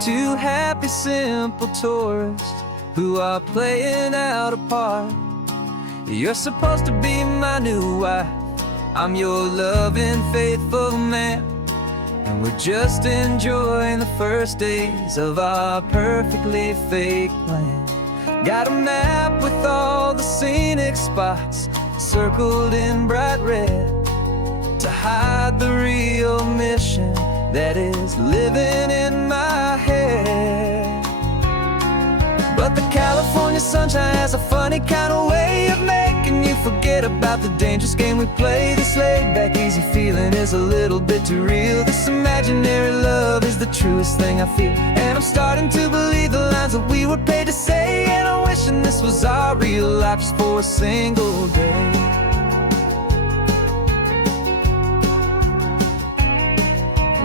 Two happy, simple tourists who are playing out a part. You're supposed to be my new wife, I'm your loving, faithful man, and and we're just enjoying the first days of our perfectly fake plan. Got a map with all the scenic spots circled in bright red to hide the real mission that is living in my head. But the California sunshine has a funny kind of way of making you forget about the dangerous game we play. This laid-back, easy feeling is a little bit too real. This imaginary love is the truest thing I feel, and I'm starting to believe the lines that we were paid to say. And I'm wishing this was our real life just for a single day.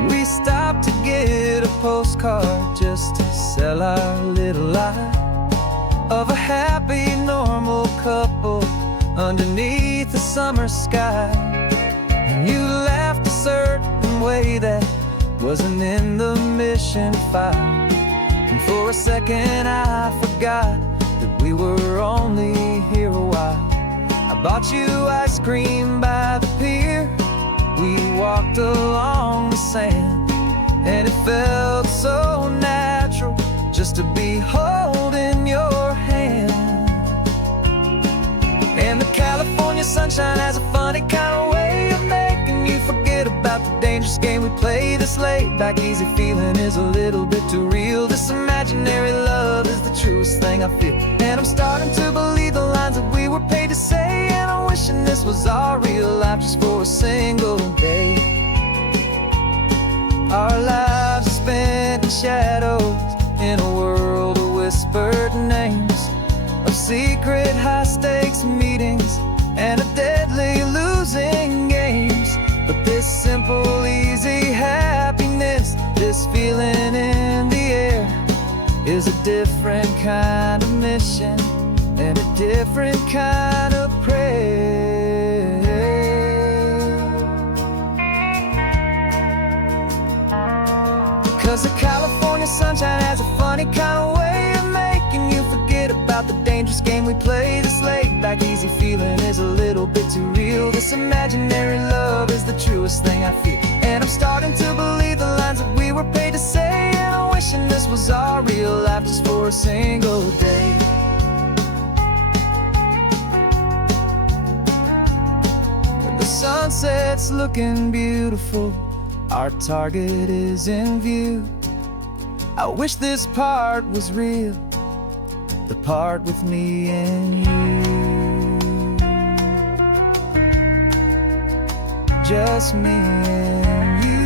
We stopped to get a postcard just to sell our little lie of a happy, normal couple underneath the summer sky. And you laughed a certain way that wasn't in the mission file, and for a second I forgot that we were only here a while. I bought you ice cream by the pier. We walked along the sand, and it felt so natural just to be holding your hand. And the California sunshine has a funny kind of way of making you forget about the dangerous game we play. This laid-back, easy feeling is a little bit too real. This imaginary love is the truest thing I feel, and I'm starting to believe the lines that we were paid to say. And I'm wishing this was our real life just for a single day. Our lives are spent in shadows, in a world of whispered names, of secret high-stakes meetings and of deadly losing games. But this simple, easy happiness, this feeling in the air, is a different kind of mission and a different kind of prayer. 'Cause the California sunshine has a funny kind of way of making you forget about the dangerous game we play. This laid-back, easy feeling is a little bit too real. This imaginary love is the truest thing I feel, and I'm starting to believe the lines that we were paid to say. And I'm wishing this was our real life just for a single day. The sunset's looking beautiful, our target is in view. I wish this part was real, the part with me and you. Just me and you.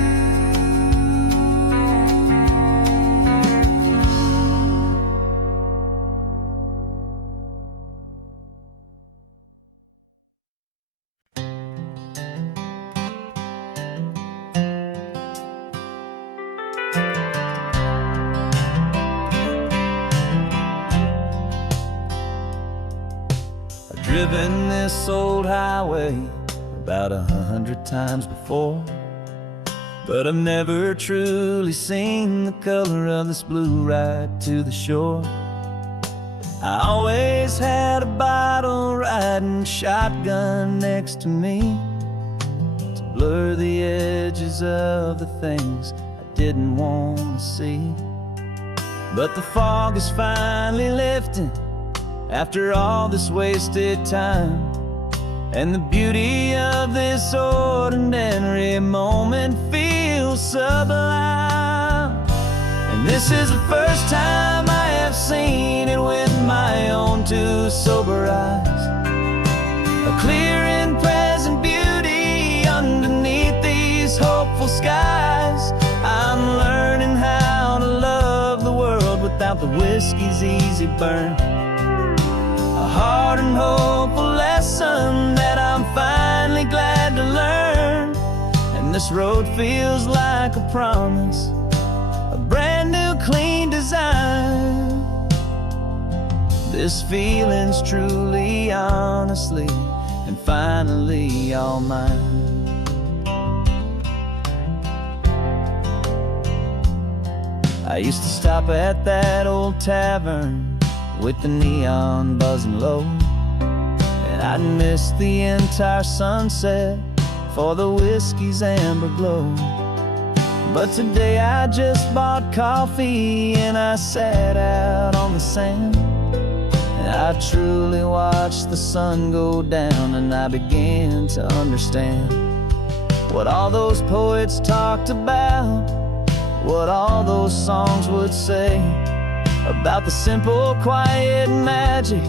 Driven this old highway about 100 times before, but I've never truly seen the color of this blue right to the shore. I always had a bottle riding shotgun next to me to blur the edges of the things I didn't want to see. But the fog is finally lifting after all this wasted time, and the beauty of this ordinary moment feels sublime. And this is the first time I have seen it with my own two sober eyes, a clear and present beauty underneath these hopeful skies. I'm learning how to love the world without the whiskey's easy burn, a hard and hopeful lesson that I'm finally glad to learn. And this road feels like a promise, a brand new clean design. This feeling's truly, honestly, and finally all mine. I used to stop at that old tavern with the neon buzzing low, and I'd miss the entire sunset for the whiskey's amber glow. But today I just bought coffee and I sat out on the sand, and I truly watched the sun go down, and I began to understand what all those poets talked about, what all those songs would say about the simple, quiet magic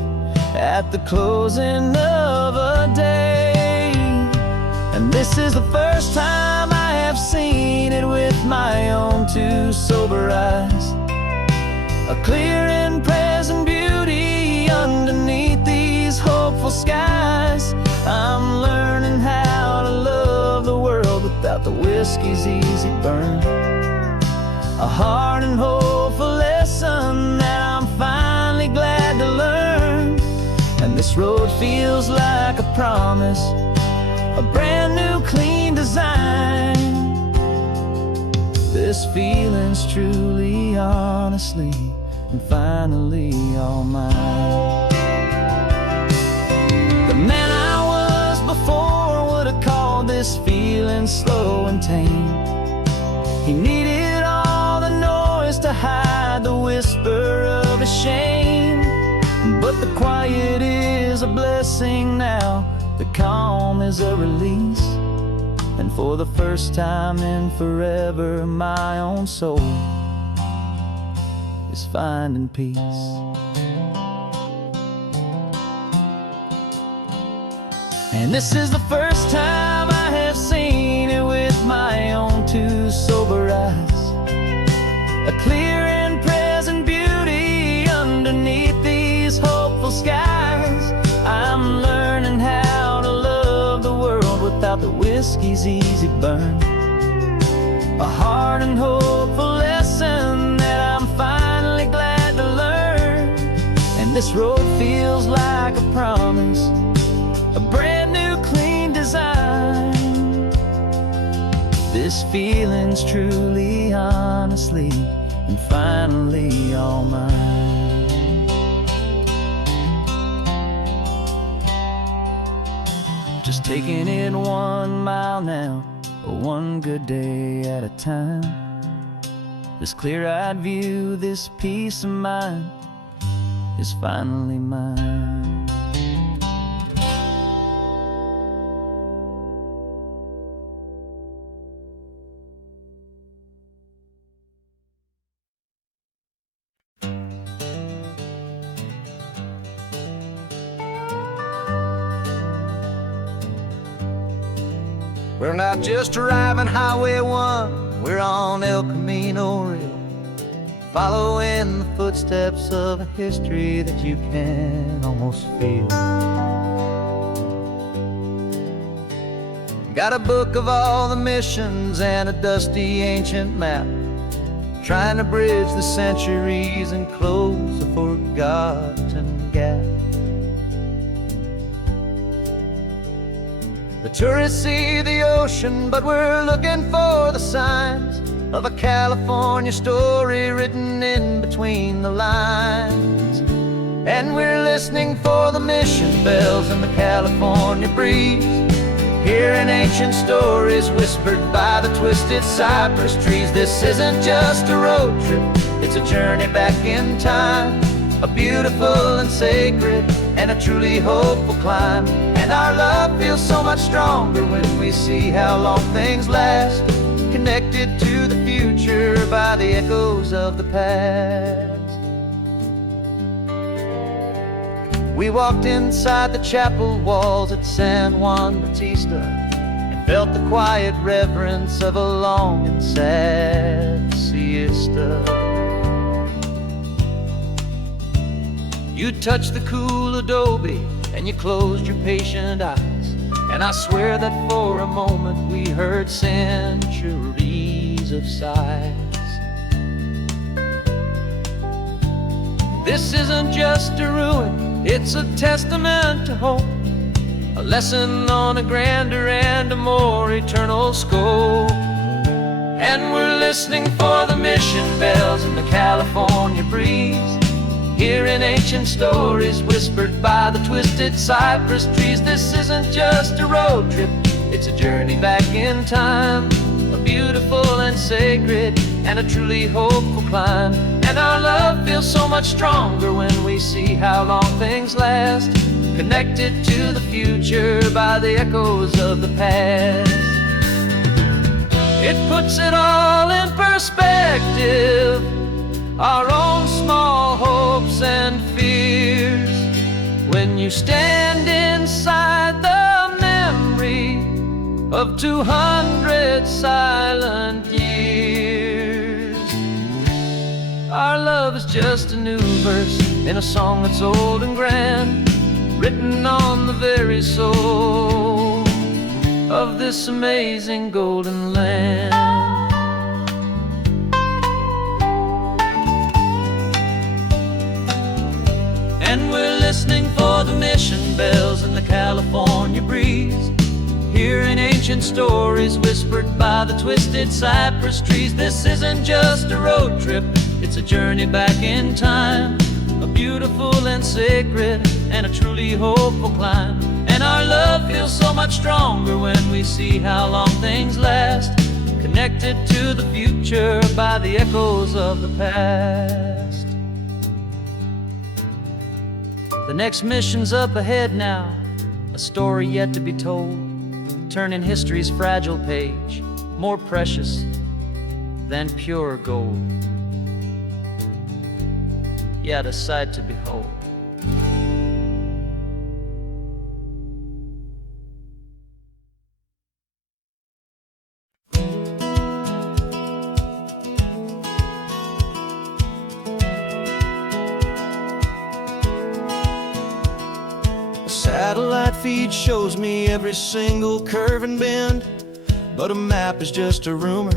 at the closing of a day. And this is the first time I have seen it with my own two sober eyes, a clear and present beauty underneath these hopeful skies. I'm learning how to love the world without the whiskey's easy burn, a hard and hopeful lesson that I'm finally glad to learn. And this road feels like a promise, a brand new clean design. This feeling's truly, honestly, and finally all mine. The man I was before would have called this feeling slow and tame. He needed all the noise to hide the whisper of his shame. But the quiet is a blessing now, the calm is a release, and for the first time in forever my own soul is finding peace. And this is the first time I have seen it with my own two sober eyes, a clear and present beauty underneath these hopeful skies. I'm learning how to love the world without the whiskey's easy burn, a hard and hopeful lesson that I'm finally glad to learn. And this road feels like a promise, a brand new clean design. This feeling's truly, honestly, and finally all mine. Just taking it 1 mile now, one good day at a time. This clear-eyed view, this peace of mind is finally mine. We're not just driving Highway 1, we're on El Camino Real, following the footsteps of a history that you can almost feel. Got a book of all the missions and a dusty ancient map, trying to bridge the centuries and close a forgotten gap. The tourists see the ocean, but we're looking for the signs of a California story written in between the lines. And we're listening for the mission bells in the California breeze, hearing ancient stories whispered by the twisted cypress trees. This isn't just a road trip, it's a journey back in time, a beautiful and sacred and a truly hopeful climb. And our love feels so much stronger when we see how long things last, connected to the future by the echoes of the past. We walked inside the chapel walls at San Juan Bautista and felt the quiet reverence of a long and sad siesta. You touched the cool adobe and you closed your patient eyes, and I swear that for a moment we heard centuries of sighs. This isn't just a ruin, it's a testament to hope, a lesson on a grander and a more eternal scope. And we're listening for the mission bells in the California breeze, hearing ancient stories whispered by the twisted cypress trees. This isn't just a road trip, it's a journey back in time, a beautiful and sacred, and a truly hopeful climb. And our love feels so much stronger when we see how long things last, connected to the future by the echoes of the past. It puts it all in perspective, our own small hopes and fears, when you stand inside the memory of 200 silent years. Our love is just a new verse in a song that's old and grand, written on the very soul of this amazing golden land. And we're listening for the mission bells in the California breeze, hearing ancient stories whispered by the twisted cypress trees. This isn't just a road trip, it's a journey back in time, a beautiful and sacred and a truly hopeful climb. And our love feels so much stronger when we see how long things last, connected to the future by the echoes of the past. The next mission's up ahead now, a story yet to be told, turning history's fragile page more precious than pure gold. Yet a sight to behold. Satellite feed shows me every single curve and bend, but a map is just a rumor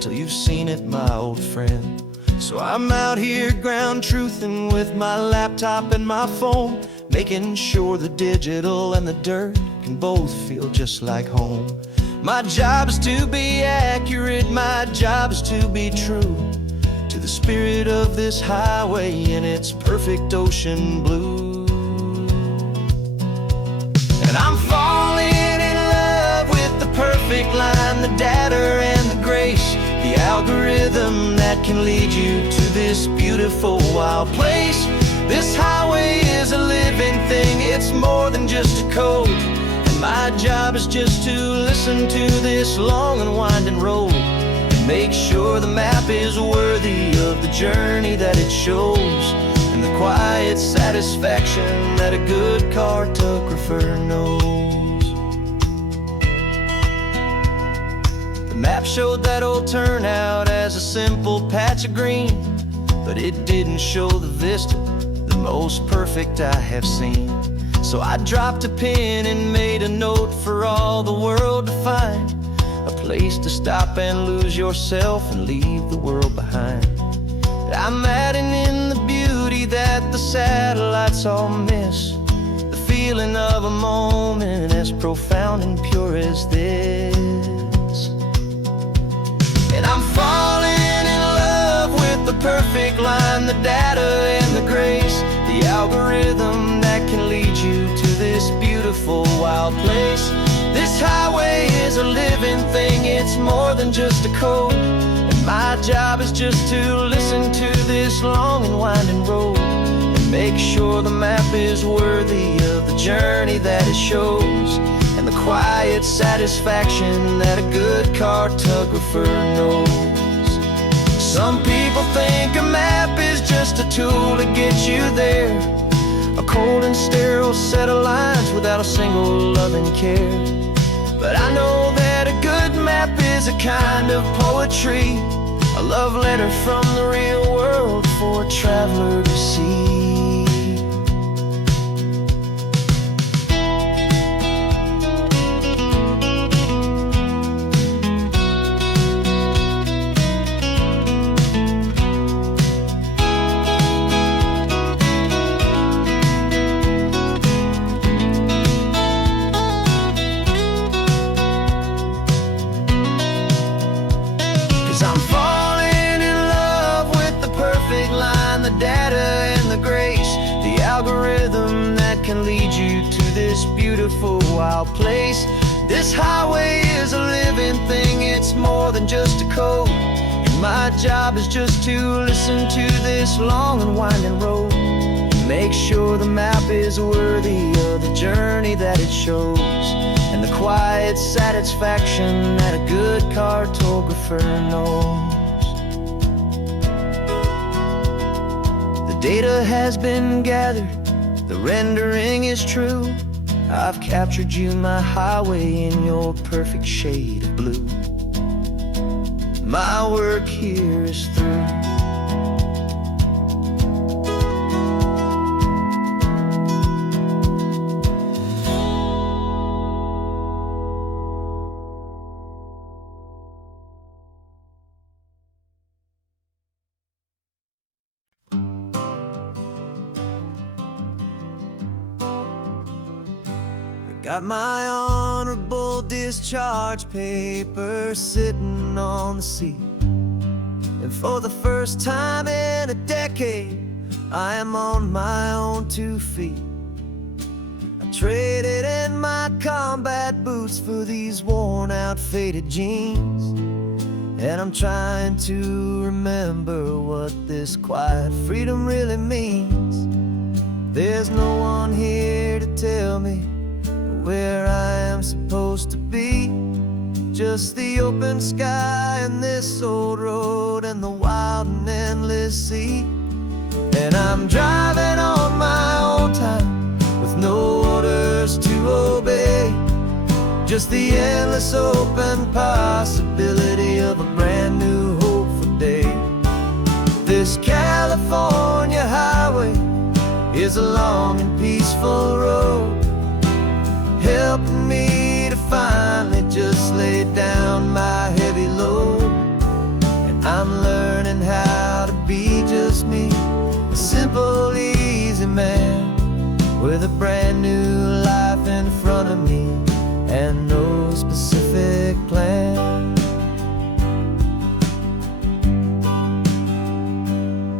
till you've seen it, my old friend. So I'm out here ground truthing with my laptop and my phone, making sure the digital and the dirt can both feel just like home. My job is to be accurate, my job is to be true to the spirit of this highway in its perfect ocean blue. And I'm falling in love with the perfect line, the data and the grace, the algorithm that can lead you to this beautiful wild place. This highway is a living thing, it's more than just a code. And my job is just to listen to this long and winding road and make sure the map is worthy of the journey that it shows, and the quiet satisfaction that a good cartographer knows. The map showed that old turnout as a simple patch of green, but it didn't show the vista, the most perfect I have seen. So I dropped a pin and made a note for all the world to find, a place to stop and lose yourself and leave the world behind. I'm adding in the beauty that the satellites all miss, the feeling of a moment as profound and pure as this. And I'm falling in love with the perfect line, the data and the grace, the algorithm that can lead you to this beautiful wild place. This highway is a living thing, it's more than just a code. My job is just to listen to this long and winding road and make sure the map is worthy of the journey that it shows, and the quiet satisfaction that a good cartographer knows. Some people think a map is just a tool to get you there, a cold and sterile set of lines without a single loving care. But I know that a good map is a kind of poetry, a love letter from the real world for a traveler to see. Can lead you to this beautiful wild place. This highway is a living thing, it's more than just a code. And my job is just to listen to this long and winding road, and make sure the map is worthy of the journey that it shows, and the quiet satisfaction that a good cartographer knows. The data has been gathered, the rendering is true. I've captured you, my highway, in your perfect shade of blue. My work here is through. Got my honorable discharge paper sitting on the seat, and for the first time in a decade, I am on my own 2 feet. I traded in my combat boots for these worn out faded jeans, and I'm trying to remember what this quiet freedom really means. There's no one here to tell me where I am supposed to be, just the open sky and this old road and the wild and endless sea. And I'm driving on my own time with no orders to obey, just the endless open possibility of a brand new hopeful day. This California highway is a long and peaceful road, helping me to finally just lay down my heavy load. And I'm learning how to be just me, a simple, easy man with a brand new life in front of me and no specific plan.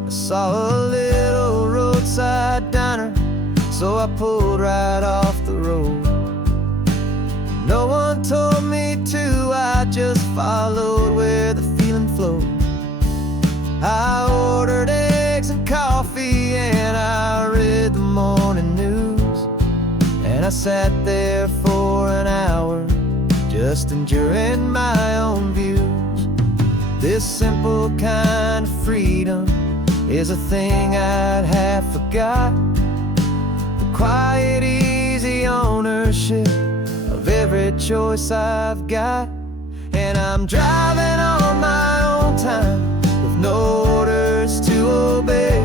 I saw a little roadside diner, so I pulled right off the road. No one told me to, I just followed where the feeling flowed. I ordered eggs and coffee and I read the morning news, and I sat there for an hour just enjoying my own views. This simple kind of freedom is a thing I'd have forgot, the quiet, easy ownership of every choice I've got. And I'm driving on my own time with no orders to obey,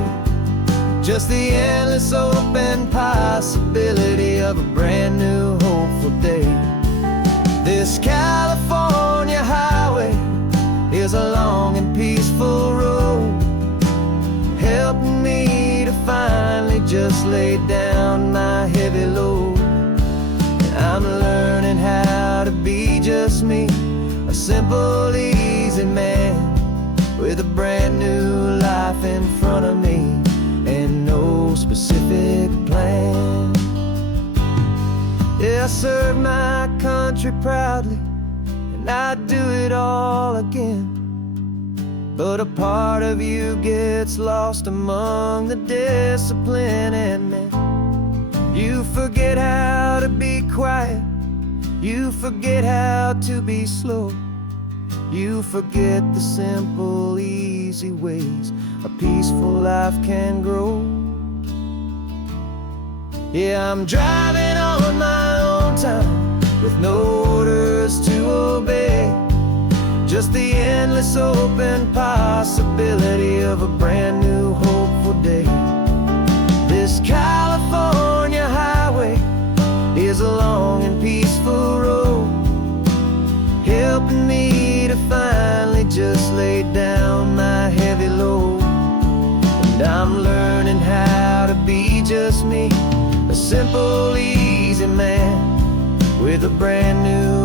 just the endless open possibility of a brand new hopeful day. This California highway is a long and peaceful road, helping me to finally just lay down my heavy load. I'm learning how to be just me, a simple, easy man with a brand new life in front of me and no specific plan. Yeah, I serve my country proudly and I'd do it all again, but a part of you gets lost among the discipline and men. You forget how to be quiet, you forget how to be slow, you forget the simple, easy ways a peaceful life can grow. Yeah, I'm driving on my own time with no orders to obey, just the endless open possibility of a brand new hopeful day. This California highway is a long and peaceful road, helping me to finally just lay down my heavy load. And I'm learning how to be just me, a simple, easy man with a brand new